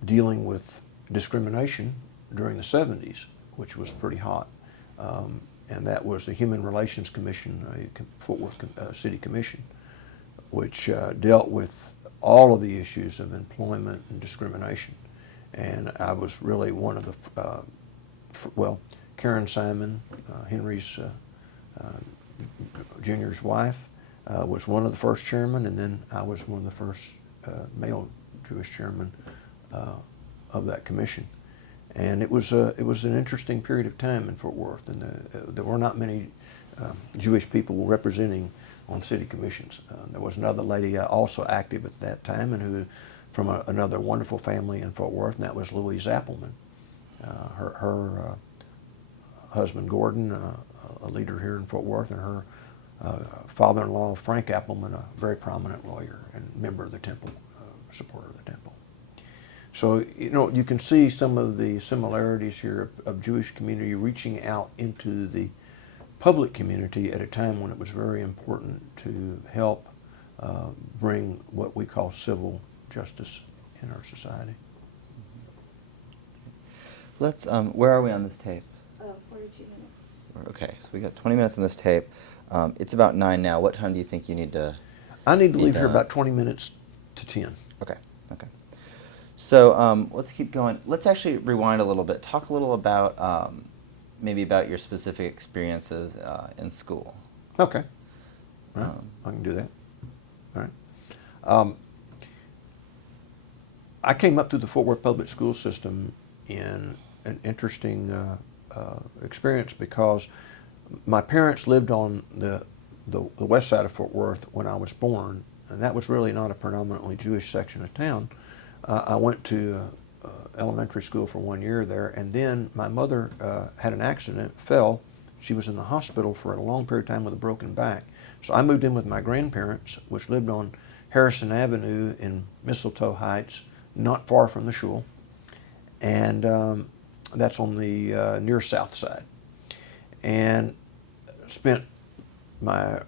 dealing with discrimination during the 70s, which was pretty hot. And that was the Human Relations Commission, a Fort Worth City Commission, which dealt with all of the issues of employment and discrimination. And I was really one of the, Karen Simon, Henry's Junior's wife, was one of the first chairmen, and then I was one of the first male Jewish chairman of that commission. And it was an interesting period of time in Fort Worth, and there were not many Jewish people representing on city commissions. There was another lady also active at that time, and who from another wonderful family in Fort Worth, and that was Louise Appleman. Her husband Gordon, a leader here in Fort Worth, and her father-in-law Frank Appleman, a very prominent lawyer and member of the temple, supporter of the temple. So, you can see some of the similarities here of Jewish community reaching out into the public community at a time when it was very important to help bring what we call civil justice in our society. Let's, where are we on this tape? 42 minutes. Okay, so we got 20 minutes on this tape. It's about 9 now. What time do you think you need to? I need to leave here about 20 minutes to 10. Okay, okay. So let's keep going. Let's actually rewind a little bit. Talk a little about maybe about your specific experiences in school. Okay. All right. I can do that. All right. I came up through the Fort Worth public school system in an interesting experience, because my parents lived on the west side of Fort Worth when I was born, and that was really not a predominantly Jewish section of town. I went to elementary school for 1 year there, and then my mother had an accident, fell. She was in the hospital for a long period of time with a broken back. So I moved in with my grandparents, which lived on Harrison Avenue in Mistletoe Heights, not far from the shul. And that's on the near south side. And spent my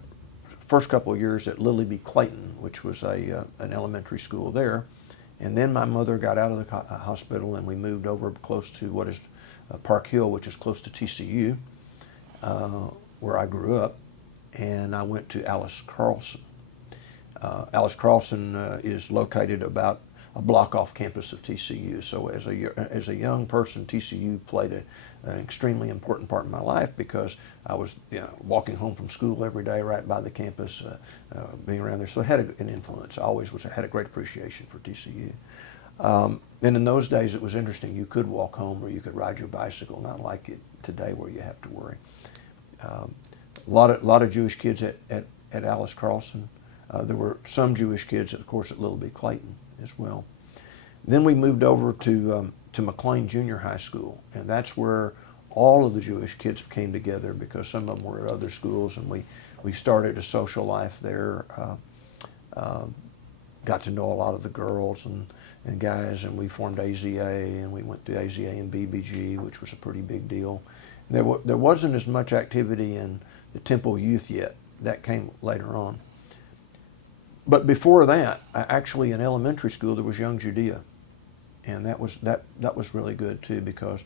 first couple of years at Lily B. Clayton, which was an elementary school there. And then my mother got out of the hospital, and we moved over close to what is Park Hill, which is close to TCU, where I grew up. And I went to Alice Carlson. Alice Carlson is located about a block off campus of TCU. So as a young person, TCU played an extremely important part in my life, because I was walking home from school every day right by the campus, being around there. So it had an influence. I always had a great appreciation for TCU. And in those days, it was interesting. You could walk home or you could ride your bicycle, not like it today where you have to worry. A lot of Jewish kids at Alice Carlson. There were some Jewish kids, of course, at Little B. Clayton as well. Then we moved over to McLean Junior High School, and that's where all of the Jewish kids came together, because some of them were at other schools, and we started a social life there. Got to know a lot of the girls and guys, and we formed AZA, and we went to AZA and BBG, which was a pretty big deal. There wasn't as much activity in the Temple Youth yet. That came later on. But before that, actually in elementary school, there was Young Judea, and that was really good too, because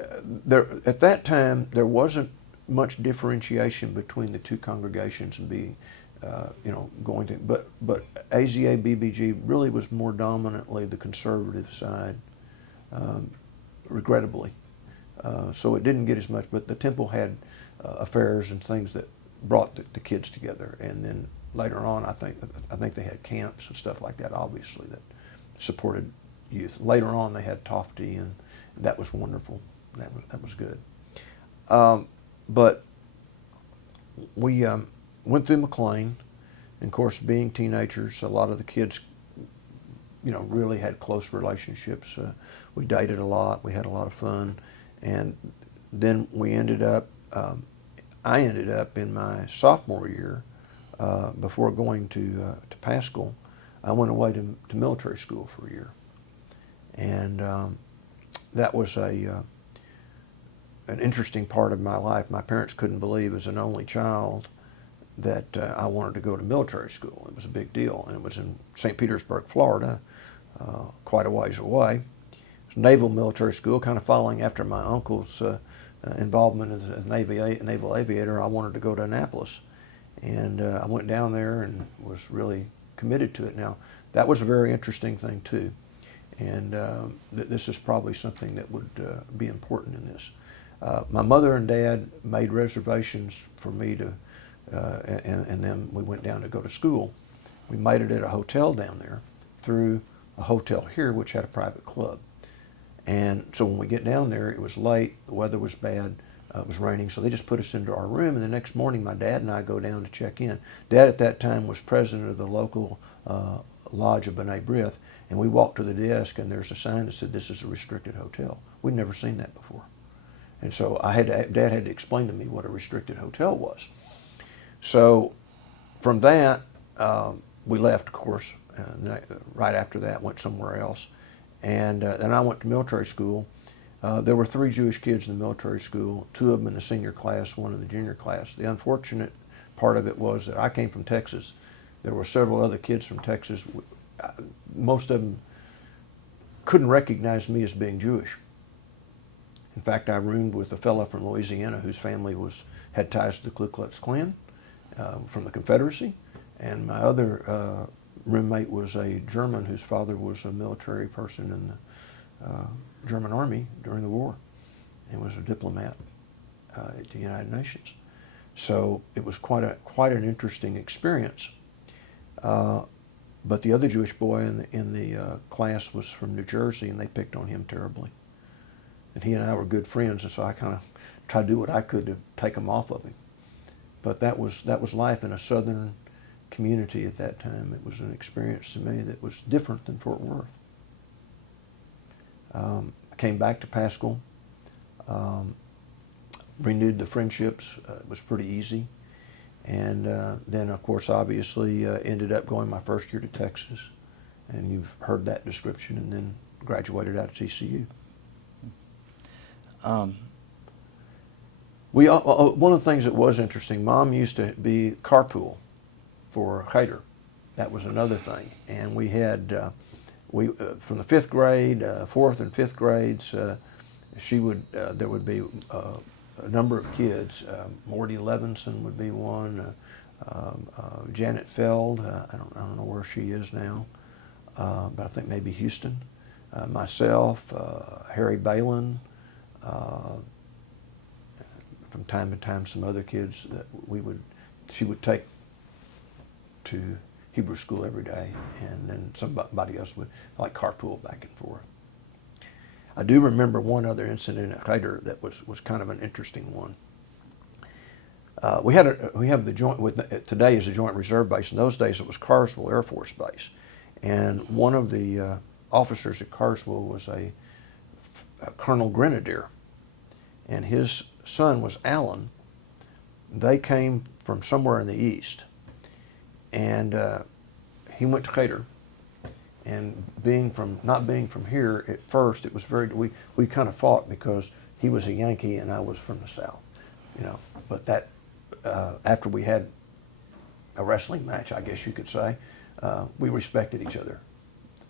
at that time there wasn't much differentiation between the two congregations and being, going to. But AZA BBG really was more dominantly the conservative side. regrettably. So it didn't get as much, but the temple had affairs and things that brought the kids together. And then later on, I think they had camps and stuff like that, obviously, that supported youth. Later on, they had Tofty, and that was wonderful. That was good. But we went through McLean, and of course, being teenagers, a lot of the kids, really had close relationships. We dated a lot. We had a lot of fun, and then we ended up. I ended up in my sophomore year, before going to Paschal, I went away to military school for a year, and that was an interesting part of my life. My parents couldn't believe, as an only child, that I wanted to go to military school. It was a big deal, and it was in St. Petersburg, Florida, quite a ways away. It was naval military school, kind of following after my uncle's involvement as a naval aviator. I wanted to go to Annapolis, and I went down there and was really committed to it. Now, that was a very interesting thing too, and this is probably something that would be important in this. My mother and dad made reservations for me to, and then we went down to go to school. We made it at a hotel down there through a hotel here, which had a private club. And so when we get down there, it was late, the weather was bad, it was raining, so they just put us into our room, and the next morning my dad and I go down to check in. Dad at that time was president of the local lodge of B'nai B'rith, and we walked to the desk, and there's a sign that said, "This is a restricted hotel." We'd never seen that before. And so Dad had to explain to me what a restricted hotel was. So from that, we left, of course, right after that, went somewhere else. And then I went to military school. There were 3 Jewish kids in the military school, 2 of them in the senior class, 1 in the junior class. The unfortunate part of it was that I came from Texas. There were several other kids from Texas. Most of them couldn't recognize me as being Jewish. In fact, I roomed with a fellow from Louisiana whose family had ties to the Ku Klux Klan from the Confederacy, and my other roommate was a German whose father was a military person in the German army during the war and was a diplomat at the United Nations. So it was quite an interesting experience. But the other Jewish boy in the class was from New Jersey, and they picked on him terribly. And he and I were good friends, and so I kind of tried to do what I could to take him off of him. But that was life in a southern community at that time. It was an experience to me that was different than Fort Worth. I came back to Paschal, renewed the friendships. It was pretty easy. And then, of course, obviously ended up going my first year to Texas. And you've heard that description, and then graduated out of TCU. One of the things that was interesting, Mom used to be carpool for Cheder. That was another thing. And we had, from the 5th grade, 4th and 5th grades, there would be a number of kids. Morty Levinson would be one, Janet Feld, I don't know where she is now, but I think maybe Houston. Myself, Harry Balin, from time to time some other kids that she would take to Hebrew school every day, and then somebody else would like carpool back and forth. I do remember one other incident at Cheder that was kind of an interesting one. We have the joint today is a Joint Reserve Base. In those days, it was Carswell Air Force Base, and one of the officers at Carswell was a Colonel Grenadier, and his son was Alan. They came from somewhere in the east, and he went to Cheder. And not being from here at first, it was we kind of fought because he was a Yankee and I was from the South, But that after we had a wrestling match, I guess you could say, we respected each other.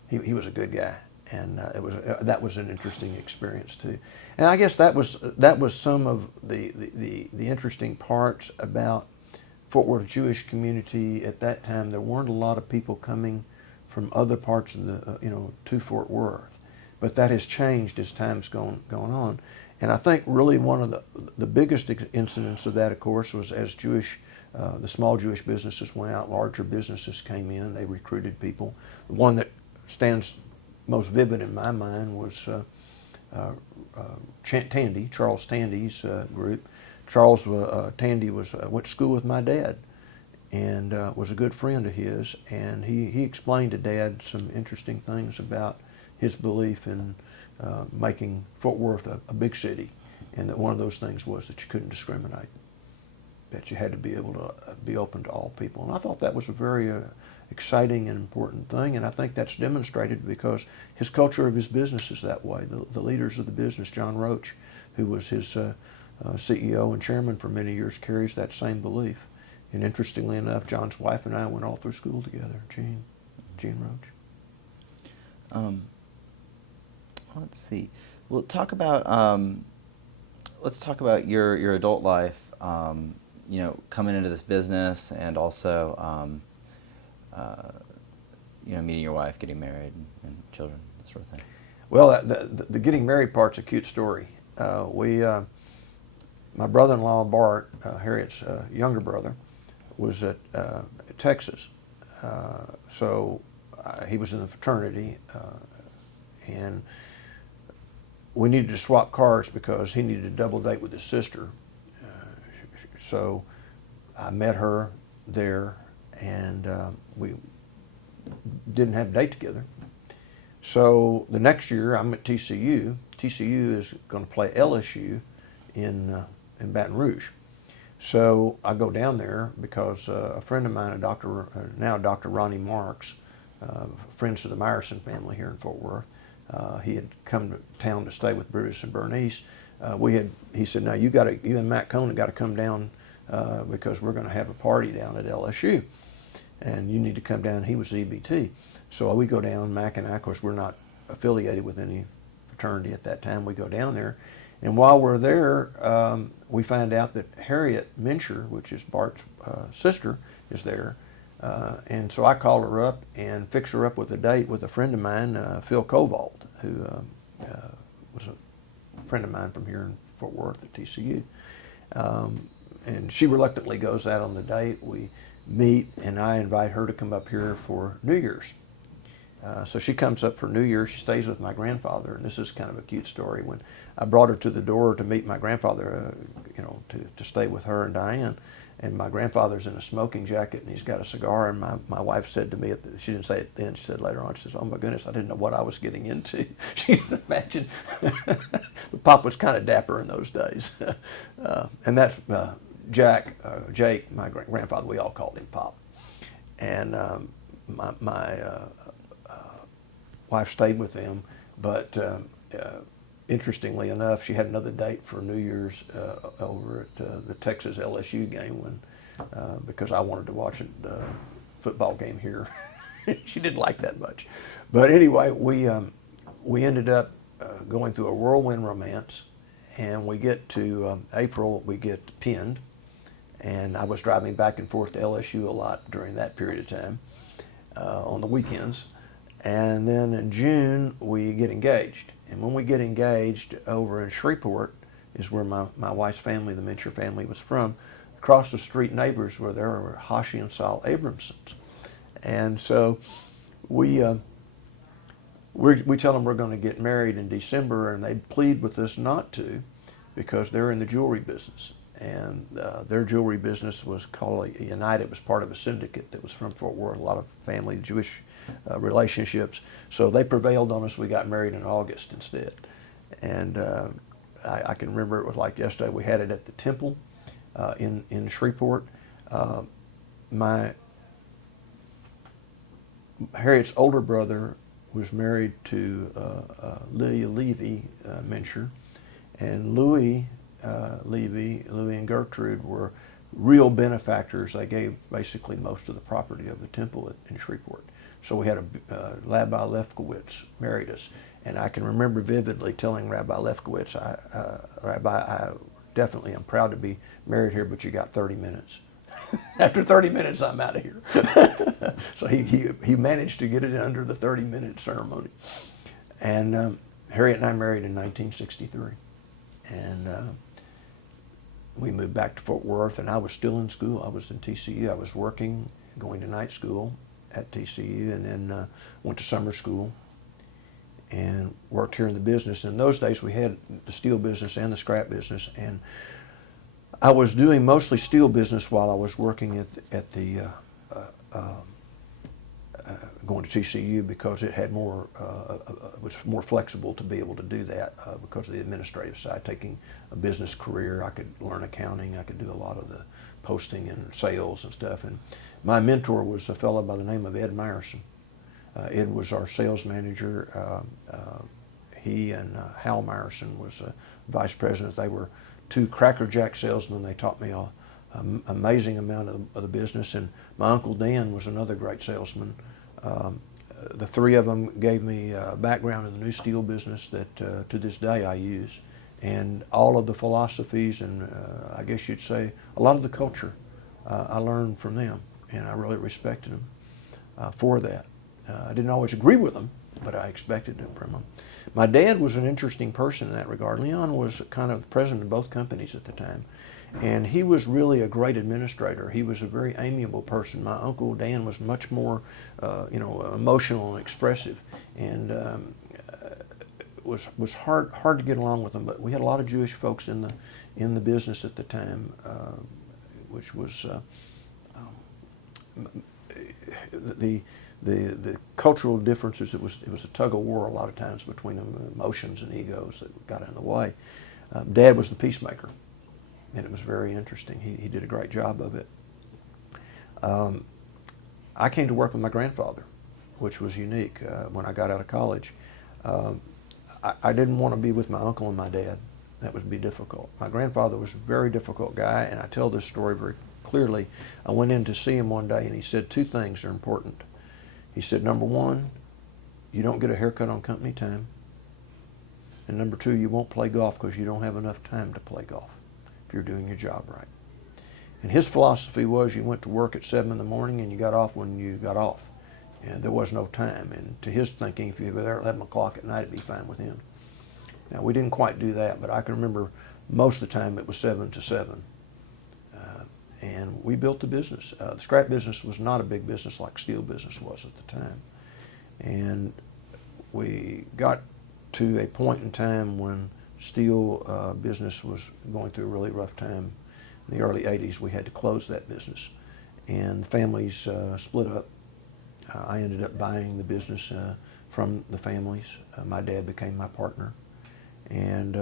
He was a good guy, and that was an interesting experience too. And I guess that was some of the interesting parts about Fort Worth Jewish community at that time. There weren't a lot of people coming from other parts of to Fort Worth. but that has changed as time's gone on. And I think really one of the biggest incidents of that, of course, was as the small Jewish businesses went out, larger businesses came in, they recruited people. The one that stands most vivid in my mind was Charles Tandy's group. Charles Tandy went to school with my dad and was a good friend of his, and he explained to Dad some interesting things about his belief in making Fort Worth a big city, and that one of those things was that you couldn't discriminate, that you had to be able to be open to all people. And I thought that was a very exciting and important thing, and I think that's demonstrated because his culture of his business is that way. The leaders of the business, John Roach, who was his CEO and chairman for many years, carries that same belief. And interestingly enough, John's wife and I went all through school together, Jean Roach. Let's see. Well, let's talk about your adult life. Coming into this business, and also, meeting your wife, getting married, and children, that sort of thing. Well, the getting married part's a cute story. My brother-in-law Bart, Harriet's younger brother, was at Texas, so he was in the fraternity, and we needed to swap cars because he needed a double date with his sister. So I met her there, and we didn't have a date together. So the next year I'm at TCU. TCU is going to play LSU in Baton Rouge. So I go down there because a friend of mine, now Dr. Ronnie Marks, friends of the Myerson family here in Fort Worth, he had come to town to stay with Brutus and Bernice. He said, "Now you and Matt Cohn got to come down because we're going to have a party down at LSU, and you need to come down." He was EBT, so we go down. Mac and I, of course, we're not affiliated with any fraternity at that time. We go down there, and while we're there, we find out that Harriet Mincher, which is Bart's sister, is there. And so I called her up and fixed her up with a date with a friend of mine, Phil Kovald, who was a friend of mine from here in Fort Worth at TCU. And she reluctantly goes out on the date. We meet, and I invite her to come up here for New Year's. So she comes up for New Year's. She stays with my grandfather, and this is kind of a cute story. When I brought her to the door to meet my grandfather, to stay with her and Diane, and my grandfather's in a smoking jacket and he's got a cigar, and my wife said to me, she didn't say it then, she said later on, she says, "Oh my goodness, I didn't know what I was getting into." She can imagine. Pop was kind of dapper in those days. And that's Jake, my grandfather, we all called him Pop. And my wife stayed with them, but interestingly enough, she had another date for New Year's over at the Texas LSU game because I wanted to watch the football game here. She didn't like that much. But anyway, we ended up going through a whirlwind romance, and we get to April, we get pinned, and I was driving back and forth to LSU a lot during that period of time on the weekends. And then in June, we get engaged. And when we get engaged over in Shreveport is where my wife's family, the Mincher family, was from. Across the street neighbors were there were Hashi and Saul Abramsons. And so we tell them we're going to get married in December, and they plead with us not to because they're in the jewelry business. And their jewelry business was called United. It was part of a syndicate that was from Fort Worth, a lot of family Jewish relationships. So they prevailed on us. We got married in August instead. And I can remember it was like yesterday. We had it at the temple in Shreveport. Harriet's older brother was married to Leah Levy Mincher, and Louis and Gertrude were real benefactors. They gave basically most of the property of the temple in Shreveport. So we had Rabbi Lefkowitz married us. And I can remember vividly telling Rabbi Lefkowitz, Rabbi, I definitely am proud to be married here, but you got 30 minutes. After 30 minutes, I'm out of here. So he managed to get it under the 30-minute ceremony. And Harriet and I married in 1963, and we moved back to Fort Worth, and I was still in school. I was in TCU. I was working, going to night school at TCU, and then went to summer school and worked here in the business. In those days, we had the steel business and the scrap business, and I was doing mostly steel business while I was working at the going to TCU, because it had more was more flexible to be able to do that because of the administrative side. Taking a business career, I could learn accounting. I could do a lot of the posting and sales and stuff. And my mentor was a fellow by the name of Ed Myerson. Ed was our sales manager. He and Hal Myerson was vice president. They were two Cracker Jack salesmen. They taught me an amazing amount of the business. And my Uncle Dan was another great salesman. The three of them gave me a background in the new steel business that to this day I use. And all of the philosophies and I guess you'd say a lot of the culture I learned from them, and I really respected them for that. I didn't always agree with them, but I expected it from them. My dad was an interesting person in that regard. Leon was kind of the president of both companies at the time, and he was really a great administrator. He was a very amiable person. My Uncle Dan was much more, emotional and expressive, and was hard to get along with him. But we had a lot of Jewish folks in the business at the time, which was the cultural differences. It was a tug of war a lot of times between them, emotions and egos that got in the way. Dad was the peacemaker, and it was very interesting. He did a great job of it. I came to work with my grandfather, which was unique when I got out of college. I didn't want to be with my uncle and my dad. That would be difficult. My grandfather was a very difficult guy, and I tell this story very clearly. I went in to see him one day, and he said two things are important. He said, number one, you don't get a haircut on company time. And number two, you won't play golf because you don't have enough time to play golf if you're doing your job right. And his philosophy was you went to work at 7 in the morning and you got off when you got off. And there was no time. And to his thinking, if you were there at 11 o'clock at night, it'd be fine with him. Now, we didn't quite do that, but I can remember most of the time it was 7 to 7. And we built the business. The scrap business was not a big business like steel business was at the time. And we got to a point in time when steel business was going through a really rough time. In the early 80s, we had to close that business. And the families split up. I ended up buying the business from the families. My dad became my partner. And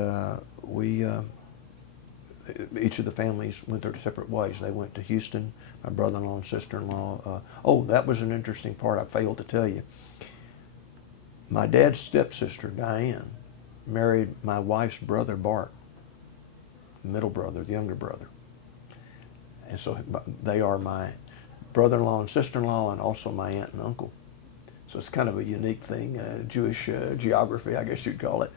each of the families went their separate ways. They went to Houston, my brother-in-law and sister-in-law. That was an interesting part I failed to tell you. My dad's stepsister, Diane, married my wife's brother, Bart, the middle brother, the younger brother. And so they are my brother-in-law and sister-in-law, and also my aunt and uncle. So it's kind of a unique thing, Jewish geography, I guess you'd call it.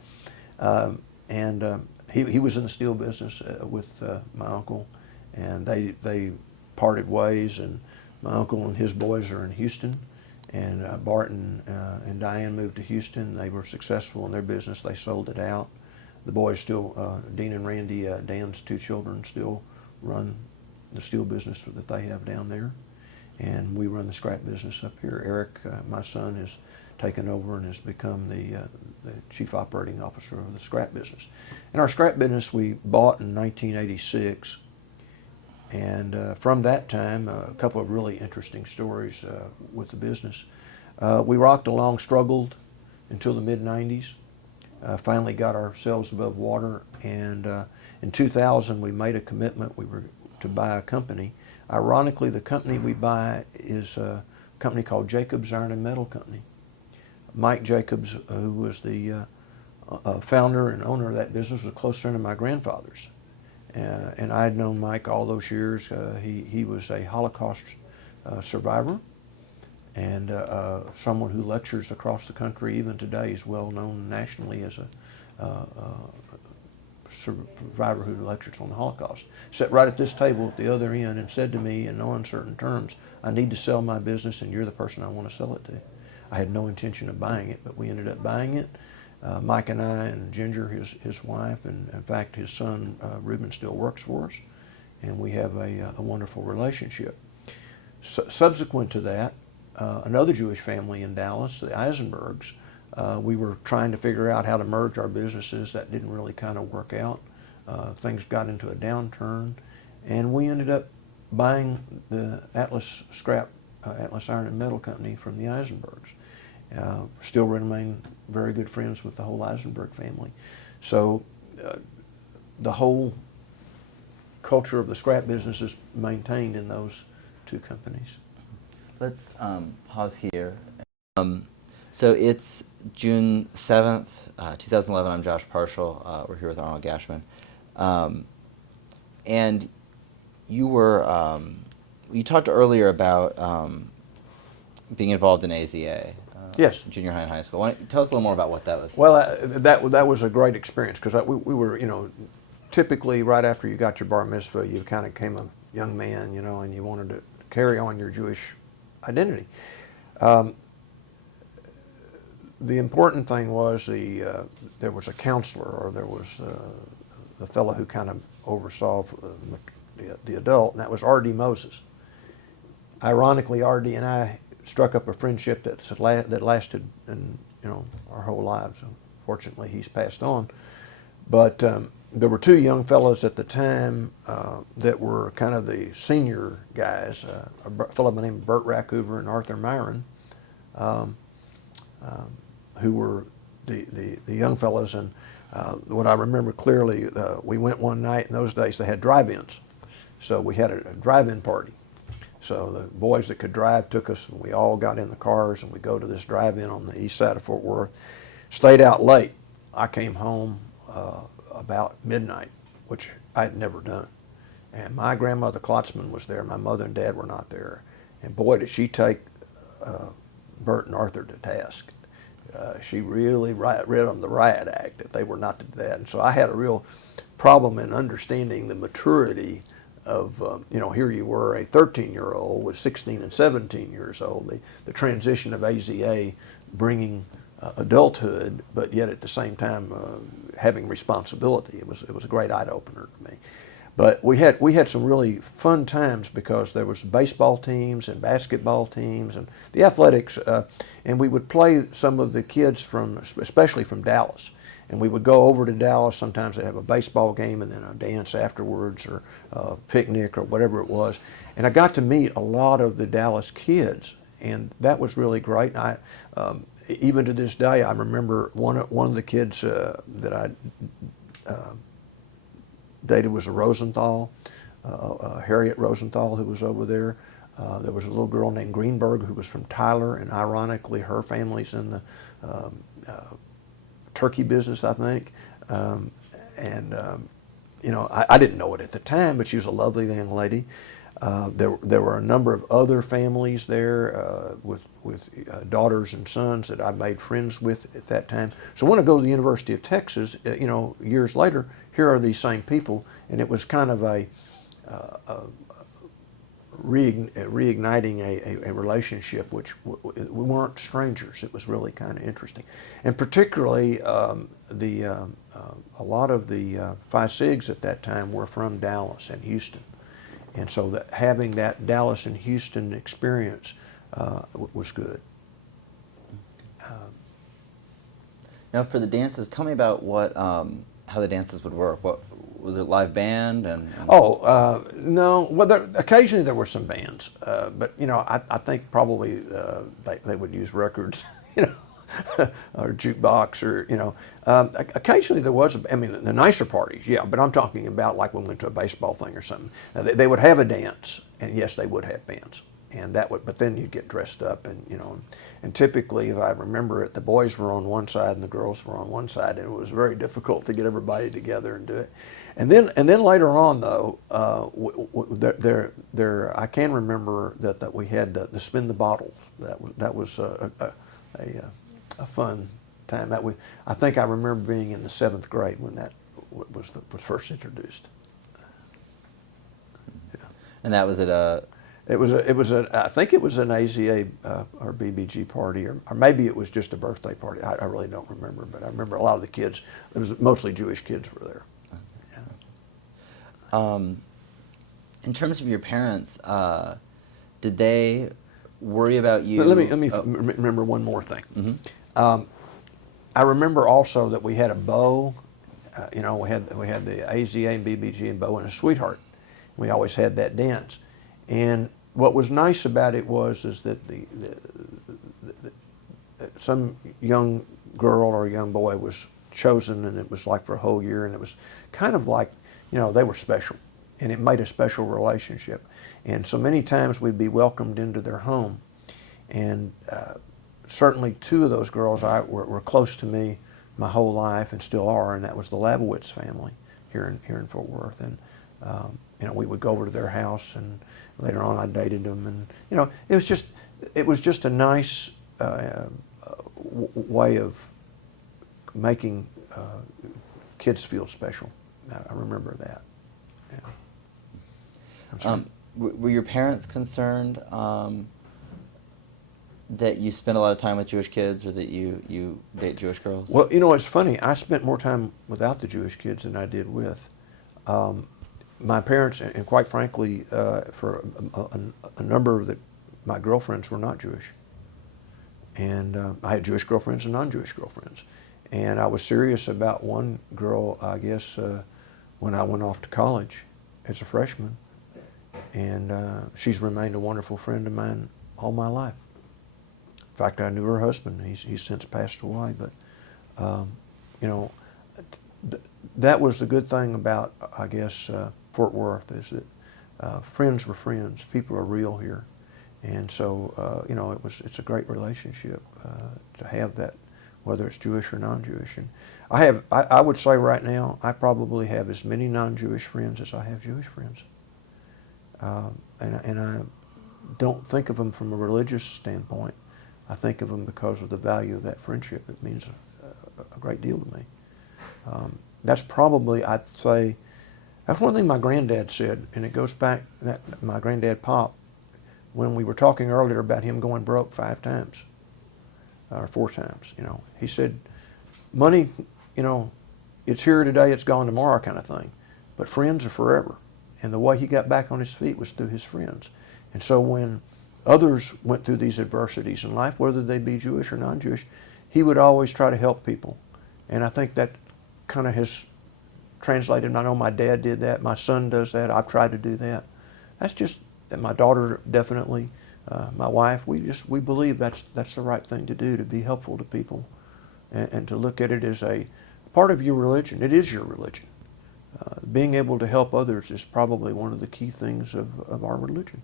He was in the steel business with my uncle, and they parted ways, and my uncle and his boys are in Houston, and Bart and Diane moved to Houston. They were successful in their business. They sold it out. The boys still, Dean and Randy, Dan's two children, still run the steel business that they have down there, and we run the scrap business up here. Iric, my son, has taken over and has become the chief operating officer of the scrap business. And our scrap business we bought in 1986, and from that time, a couple of really interesting stories with the business. We rocked along, struggled until the mid-90s, finally got ourselves above water, and in 2000 we made a commitment. We were to buy a company. Ironically, the company we buy is a company called Jacobs Iron and Metal Company. Mike Jacobs, who was the founder and owner of that business, was a close friend of my grandfather's. And I had known Mike all those years. He was a Holocaust survivor, and someone who lectures across the country even today. Is well known nationally as a survivor who lectures on the Holocaust. Sat right at this table at the other end and said to me in no uncertain terms, I need to sell my business and you're the person I want to sell it to. I had no intention of buying it, but we ended up buying it. Mike and I and Ginger, his wife, and in fact his son Reuben still works for us, and we have a wonderful relationship. Subsequent to that, another Jewish family in Dallas, the Eisenbergs, we were trying to figure out how to merge our businesses. That didn't really kind of work out. Things got into a downturn, and we ended up buying the Atlas Iron and Metal Company from the Eisenbergs. Still remain very good friends with the whole Eisenberg family. So the whole culture of the scrap business is maintained in those two companies. Let's pause here. So it's June 7th, 2011. I'm Josh Partial. We're here with Arnold Gachman. And you were, you talked earlier about being involved in AZA. Yes. Junior high and high school. Tell us a little more about what that was. Well, that was a great experience because we were, typically right after you got your bar mitzvah, you kind of became a young man, and you wanted to carry on your Jewish identity. The important thing was there was a counselor, or there was the fellow who kind of oversaw the adult, and that was R.D. Moses. Ironically, R.D. and I struck up a friendship that lasted our whole lives. Fortunately, he's passed on. But there were two young fellows at the time that were kind of the senior guys, a fellow by the name of Bert Rackhoover and Arthur Myron, who were the young fellows. And what I remember clearly, we went one night. In those days, they had drive-ins. So we had a drive-in party. So the boys that could drive took us, and we all got in the cars, and we go to this drive-in on the east side of Fort Worth. Stayed out late. I came home about midnight, which I had never done. And my grandmother Klotzman was there. My mother and dad were not there. And boy, did she take Bert and Arthur to task. She really read them the riot act, that they were not to do that. And so I had a real problem in understanding the maturity of, here you were, a 13-year-old with 16 and 17 years old, the transition of AZA bringing adulthood, but yet at the same time having responsibility. It was a great eye-opener to me. But we had some really fun times because there was baseball teams and basketball teams and the athletics, and we would play some of the kids especially from Dallas. And we would go over to Dallas. Sometimes they'd have a baseball game and then a dance afterwards, or a picnic, or whatever it was. And I got to meet a lot of the Dallas kids, and that was really great. Even to this day, I remember one of the kids that I dated was a Rosenthal, Harriet Rosenthal, who was over there. There was a little girl named Greenberg who was from Tyler, and ironically, her family's in the turkey business, I think. I didn't know it at the time, but she was a lovely young lady. There were a number of other families there with daughters and sons that I made friends with at that time. So when I go to the University of Texas, years later, here are these same people, and it was kind of reigniting a relationship, which we weren't strangers. It was really kind of interesting, and particularly a lot of the Phi Sigs at that time were from Dallas and Houston, and so having that Dallas and Houston experience was good. Now, for the dances, tell me about how the dances would work. What was it, live band and? No. Well, occasionally there were some bands, but I think probably they would use records, or jukebox, or occasionally there was. The nicer parties, yeah. But I'm talking about like when we went to a baseball thing or something. They would have a dance, and yes, they would have bands. And that would, but then you'd get dressed up, and and typically, if I remember it, the boys were on one side and the girls were on one side, and it was very difficult to get everybody together and do it. And then later on, though, I can remember that we had the spin the bottle. That was a fun time. I think I remember being in the 7th grade when that was first introduced. Yeah. And that was at a It was I think it was an AZA or BBG party, or maybe it was just a birthday party. I really don't remember, but I remember a lot of the kids. It was mostly Jewish kids were there. Yeah. In terms of your parents, did they worry about you? Let me remember one more thing. Mm-hmm. I remember also that we had a beau. We had the AZA and BBG and beau and a sweetheart. We always had that dance, and what was nice about it is that some young girl or young boy was chosen, and it was like for a whole year, and it was kind of like, they were special, and it made a special relationship. And so many times we'd be welcomed into their home, and certainly two of those girls were close to me my whole life and still are, and that was the Labowitz family here in Fort Worth. And we would go over to their house, and later on I dated them, and it was just a nice way of making kids feel special. I remember that. Yeah. I'm sorry. Were your parents concerned that you spent a lot of time with Jewish kids, or that you date Jewish girls? Well, it's funny. I spent more time without the Jewish kids than I did with. My parents, and quite frankly, for a number of my girlfriends were not Jewish. And I had Jewish girlfriends and non-Jewish girlfriends. And I was serious about one girl, I guess, when I went off to college as a freshman. And she's remained a wonderful friend of mine all my life. In fact, I knew her husband. He's since passed away. But, that was the good thing about, I guess, Fort Worth, is that friends were friends. People are real here. And so, it's a great relationship to have that, whether it's Jewish or non-Jewish. And I would say right now, I probably have as many non-Jewish friends as I have Jewish friends. And I don't think of them from a religious standpoint. I think of them because of the value of that friendship. It means a great deal to me. That's probably, I'd say, that's one thing my granddad said, and it goes back, my granddad Pop, when we were talking earlier about him going broke 5 times, or 4 times, he said, money, it's here today, it's gone tomorrow kind of thing, but friends are forever. And the way he got back on his feet was through his friends. And so when others went through these adversities in life, whether they be Jewish or non-Jewish, he would always try to help people. And I think that kind of has translated. I know my dad did that. My son does that. I've tried to do that. That's just, my daughter definitely, my wife, we believe that's the right thing to do, to be helpful to people and to look at it as a part of your religion. It is your religion. Being able to help others is probably one of the key things of our religion.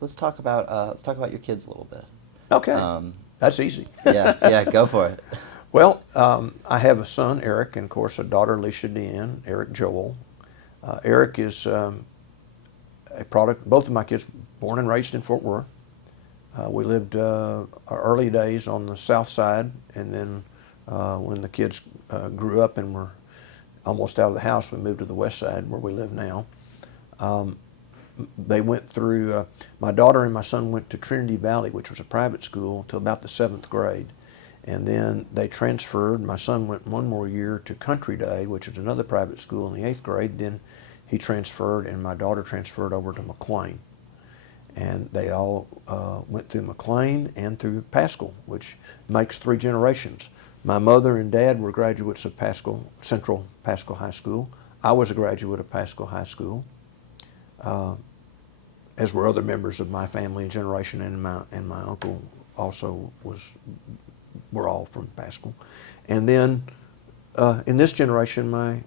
Let's talk about your kids a little bit. Okay, that's easy. yeah, go for it. Well, I have a son, Iric, and of course a daughter, Alicia Deanne, Iric Joel. Iric is a product, both of my kids born and raised in Fort Worth. We lived our early days on the south side, and then when the kids grew up and were almost out of the house, we moved to the west side where we live now. They went through, my daughter and my son went to Trinity Valley, which was a private school, till about the 7th grade. And then they transferred. My son went one more year to Country Day, which is another private school, in the 8th grade. Then he transferred, and my daughter transferred over to McLean. And they all went through McLean and through Paschal, which makes 3 generations. My mother and dad were graduates of Central Paschal High School. I was a graduate of Paschal High School, as were other members of my family and generation, and my uncle also were all from Paschal. And then in this generation, my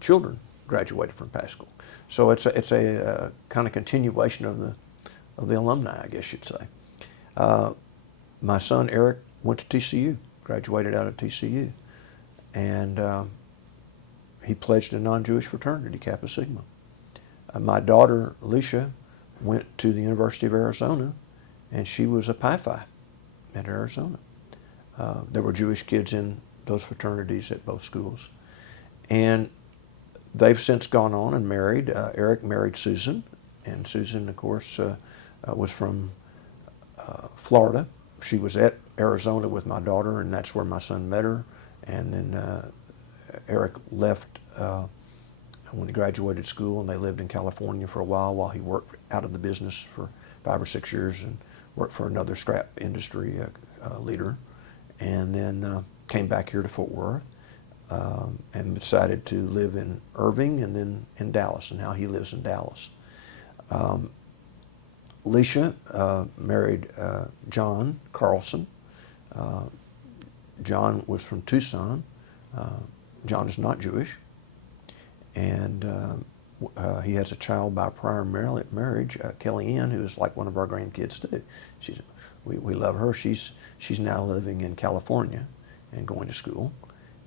children graduated from Paschal. So it's a kind of continuation of the alumni, I guess you'd say. My son Iric went to TCU, graduated out of TCU, and he pledged a non-Jewish fraternity, Kappa Sigma. My daughter Alicia went to the University of Arizona, and she was a Pi Phi at Arizona. There were Jewish kids in those fraternities at both schools. And they've since gone on and married. Iric married Susan, and Susan, of course, was from Florida. She was at Arizona with my daughter, and that's where my son met her. And then Iric left when he graduated school, and they lived in California for a while he worked out of the business for 5 or 6 years and worked for another scrap industry leader, and then came back here to Fort Worth and decided to live in Irving and then in Dallas, and now he lives in Dallas. Alicia married John Carlson. John was from Tucson. John is not Jewish, and he has a child by prior marriage, Kellyanne, who is like one of our grandkids too. We love her. She's now living in California and going to school.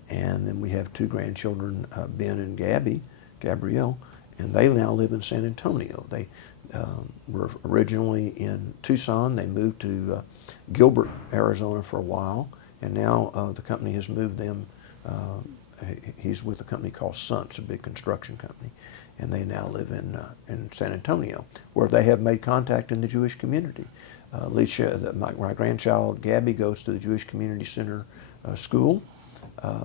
And then we have 2 grandchildren, Ben and Gabrielle, and they now live in San Antonio. They were originally in Tucson. They moved to Gilbert, Arizona for a while, and now the company has moved them. He's with a company called Suntz, a big construction company, and they now live in San Antonio, where they have made contact in the Jewish community. Alicia, my grandchild Gabby, goes to the Jewish Community Center school.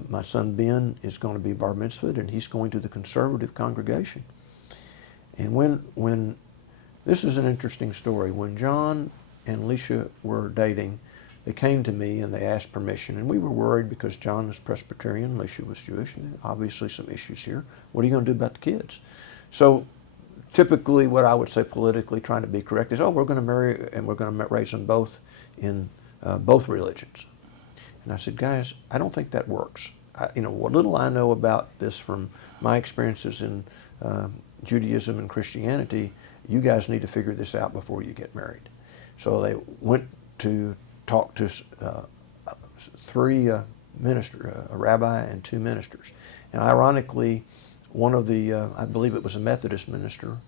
My son Ben is going to be bar mitzvahed, and he's going to the conservative congregation. And when this is an interesting story. When John and Alicia were dating, they came to me and they asked permission, and we were worried because John was Presbyterian, Alicia was Jewish, and obviously some issues here. What are you going to do about the kids? So typically what I would say politically, trying to be correct, is, we're going to marry and we're going to raise them both in both religions. And I said, guys, I don't think that works. What little I know about this from my experiences in Judaism and Christianity, you guys need to figure this out before you get married. So they went to talk to 3 ministers, a rabbi and 2 ministers. And ironically, one of the, I believe it was a Methodist minister,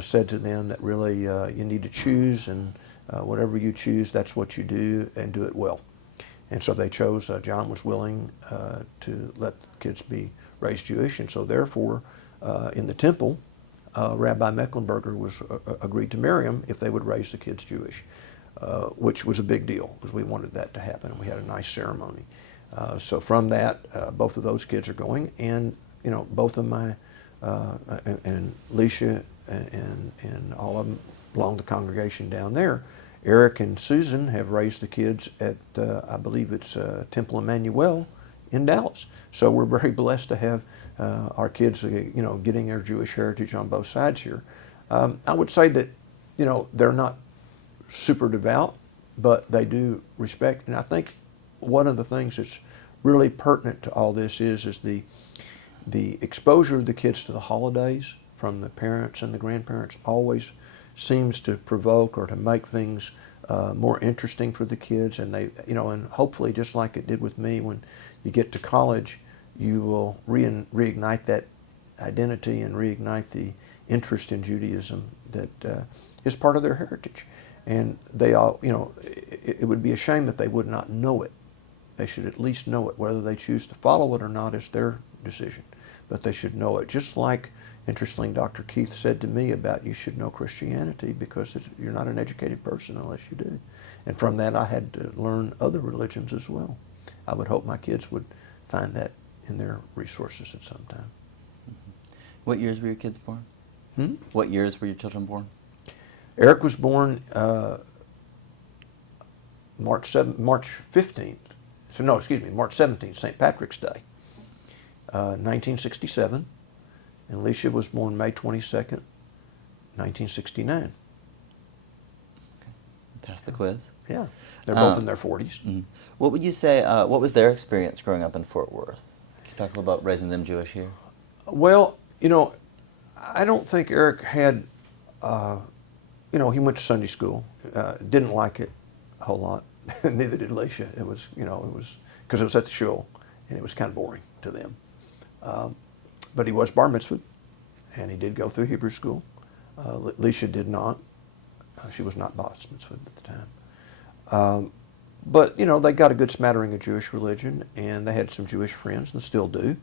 said to them that really you need to choose, and whatever you choose, that's what you do, and do it well. And so they chose, John was willing to let the kids be raised Jewish, and so therefore in the temple, Rabbi Mecklenburger agreed to marry him if they would raise the kids Jewish, which was a big deal because we wanted that to happen, and we had a nice ceremony. So from that, both of those kids are going, and both of my and Alicia and all of them belong to the congregation down there. Iric and Susan have raised the kids at I believe it's Temple Emmanuel in Dallas. So we're very blessed to have our kids, getting their Jewish heritage on both sides here. I would say that, they're not super devout, but they do respect. And I think one of the things that's really pertinent to all this is the exposure of the kids to the holidays from the parents and the grandparents always seems to provoke or to make things more interesting for the kids. And they, and hopefully, just like it did with me, when you get to college, you will reignite that identity and reignite the interest in Judaism that is part of their heritage. And they all, it would be a shame that they would not know it. They should at least know it. Whether they choose to follow it or not is their decision, but they should know it. Just like, interestingly, Dr. Keith said to me about you should know Christianity because you're not an educated person unless you do. And from that, I had to learn other religions as well. I would hope my kids would find that in their resources at some time. Mm-hmm. What years were your kids born? Hmm? What years were your children born? Iric was born March 15th. So no, excuse me, March 17th, St. Patrick's Day, 1967. And Alicia was born May 22nd, 1969. Okay. Passed the quiz. Yeah, they're both in their 40s. Mm-hmm. What would you say, what was their experience growing up in Fort Worth? Can you talk a little about raising them Jewish here? Well, I don't think Iric had, he went to Sunday school, didn't like it a whole lot. Neither did Alicia. It was, because it was at the shul, and it was kind of boring to them. But he was bar mitzvahed, and he did go through Hebrew school. Alicia did not. She was not bar mitzvahed at the time. But, they got a good smattering of Jewish religion, and they had some Jewish friends, and still do.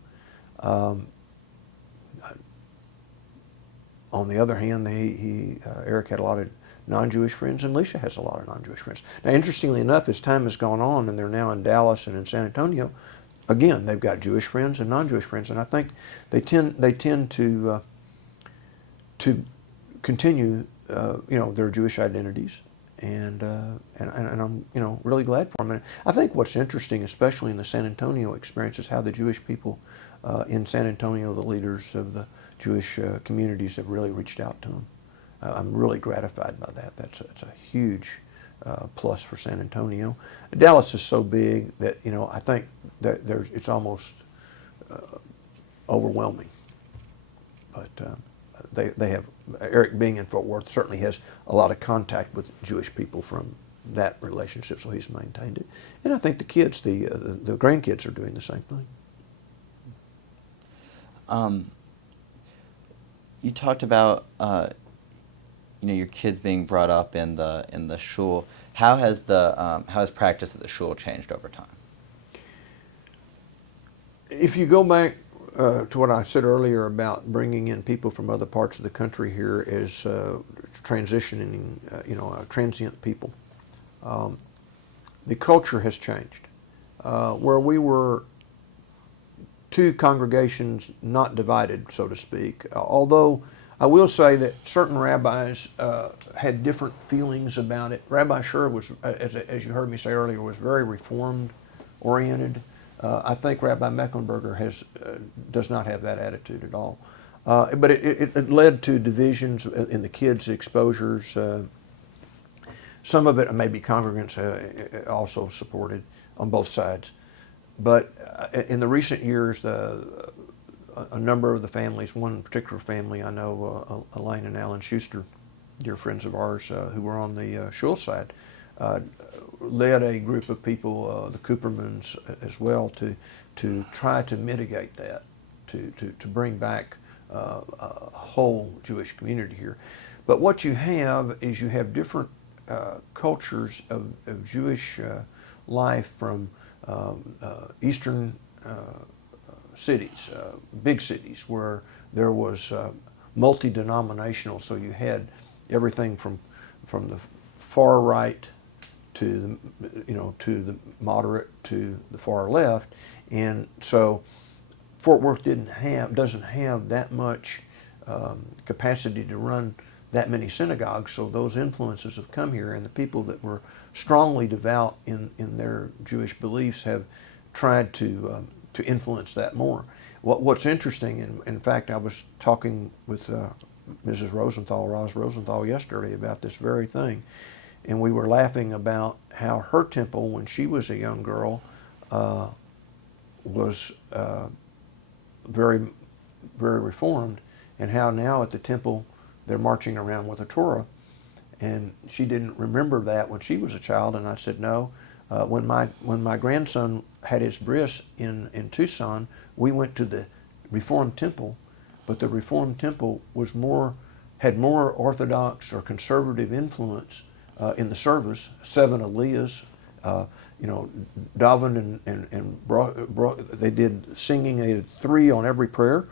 On the other hand, Iric had a lot of non-Jewish friends, and Leisha has a lot of non-Jewish friends. Now, interestingly enough, as time has gone on, and they're now in Dallas and in San Antonio, again, they've got Jewish friends and non-Jewish friends, and I think they tend to continue, their Jewish identities, and I'm really glad for them. And I think what's interesting, especially in the San Antonio experience, is how the Jewish people in San Antonio, the leaders of the Jewish communities, have really reached out to them. I'm really gratified by that. That's a huge plus for San Antonio. Dallas is so big that I think that it's almost overwhelming. But they have, Iric being in Fort Worth certainly has a lot of contact with Jewish people from that relationship, so he's maintained it. And I think the kids, the grandkids, are doing the same thing. You talked about your kids being brought up in the shul. How has practice at the shul changed over time? If you go back to what I said earlier about bringing in people from other parts of the country here as transitioning, transient people, the culture has changed. Where we were two congregations not divided, so to speak, although I will say that certain rabbis had different feelings about it. Rabbi Sher was, as you heard me say earlier, was very reformed oriented. I think Rabbi Mecklenburger does not have that attitude at all. But it led to divisions in the kids' exposures. Some of it maybe congregants also supported on both sides. But in the recent years, a number of the families, one particular family I know, Elaine and Alan Schuster, dear friends of ours who were on the shul side, led a group of people, the Coopermans as well, to try to mitigate that, to bring back a whole Jewish community here. But what you have is you have different cultures of Jewish life from eastern cities, big cities, where there was multi-denominational, so you had everything from the far right to the moderate to the far left, and so Fort Worth doesn't have that much capacity to run that many synagogues, so those influences have come here, and the people that were strongly devout in their Jewish beliefs have tried to influence that more. What's interesting, in fact, I was talking with Mrs. Rosenthal, Roz Rosenthal, yesterday about this very thing, and we were laughing about how her temple, when she was a young girl, was very, very reformed, and how now at the temple they're marching around with a Torah. And she didn't remember that when she was a child, and I said, no. When my grandson had his bris in Tucson, we went to the Reformed temple, but the Reformed temple had more Orthodox or conservative influence in the service. 7 aliyahs, daven and they did singing. They had 3 on every prayer,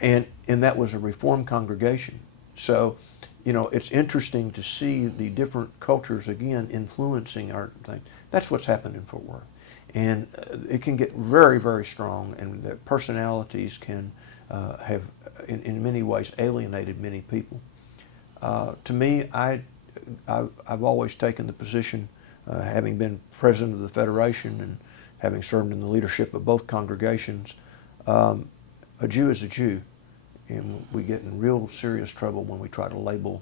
and that was a Reformed congregation. So, it's interesting to see the different cultures again influencing our thing. That's what's happened in Fort Worth, and it can get very, very strong, and the personalities can have, in many ways, alienated many people. To me, I've always taken the position, having been president of the Federation and having served in the leadership of both congregations, a Jew is a Jew. And we get in real serious trouble when we try to label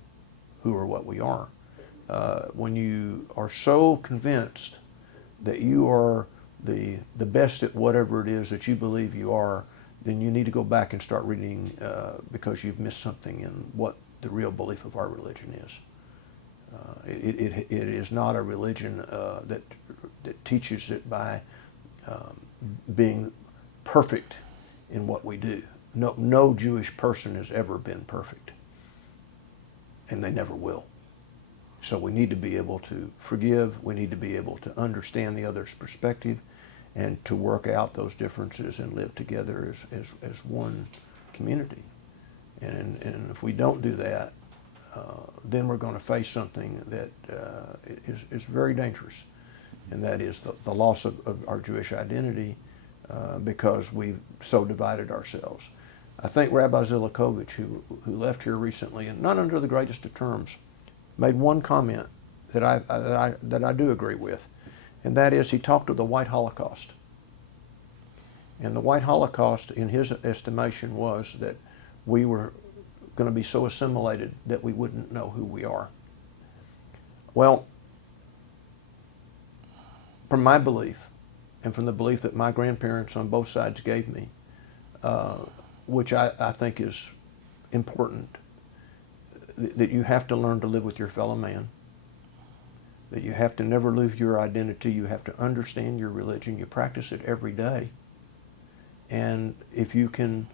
who or what we are. When you are so convinced that you are the best at whatever it is that you believe you are, then you need to go back and start reading because you've missed something in what the real belief of our religion is. It is not a religion that teaches it by being perfect in what we do. No Jewish person has ever been perfect, and they never will. So we need to be able to forgive, we need to be able to understand the other's perspective, and to work out those differences and live together as one community. And if we don't do that, then we're going to face something that is very dangerous, and that is the loss of our Jewish identity because we've so divided ourselves. I think Rabbi Zilikovich, who left here recently, and not under the greatest of terms, made one comment that I do agree with, and that is he talked of the White Holocaust. And the White Holocaust, in his estimation, was that we were going to be so assimilated that we wouldn't know who we are. Well, from my belief, and from the belief that my grandparents on both sides gave me, which I think is important, that you have to learn to live with your fellow man, that you have to never lose your identity, you have to understand your religion, you practice it every day. And if you can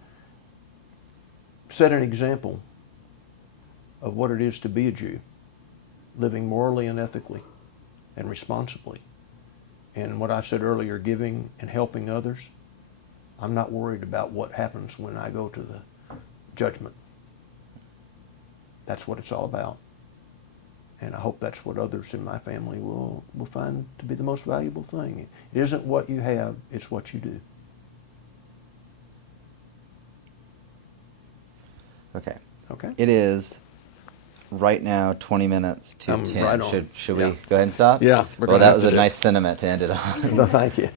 set an example of what it is to be a Jew, living morally and ethically and responsibly, and what I said earlier, giving and helping others, I'm not worried about what happens when I go to the judgment. That's what it's all about. And I hope that's what others in my family will find to be the most valuable thing. It isn't what you have, it's what you do. Okay. Okay? It is right now 20 minutes to I'm 10. right on. Should Yeah. we go ahead and stop? Yeah, we're Well, gonna that have was to a do it. nice sentiment to end it on. No, thank you.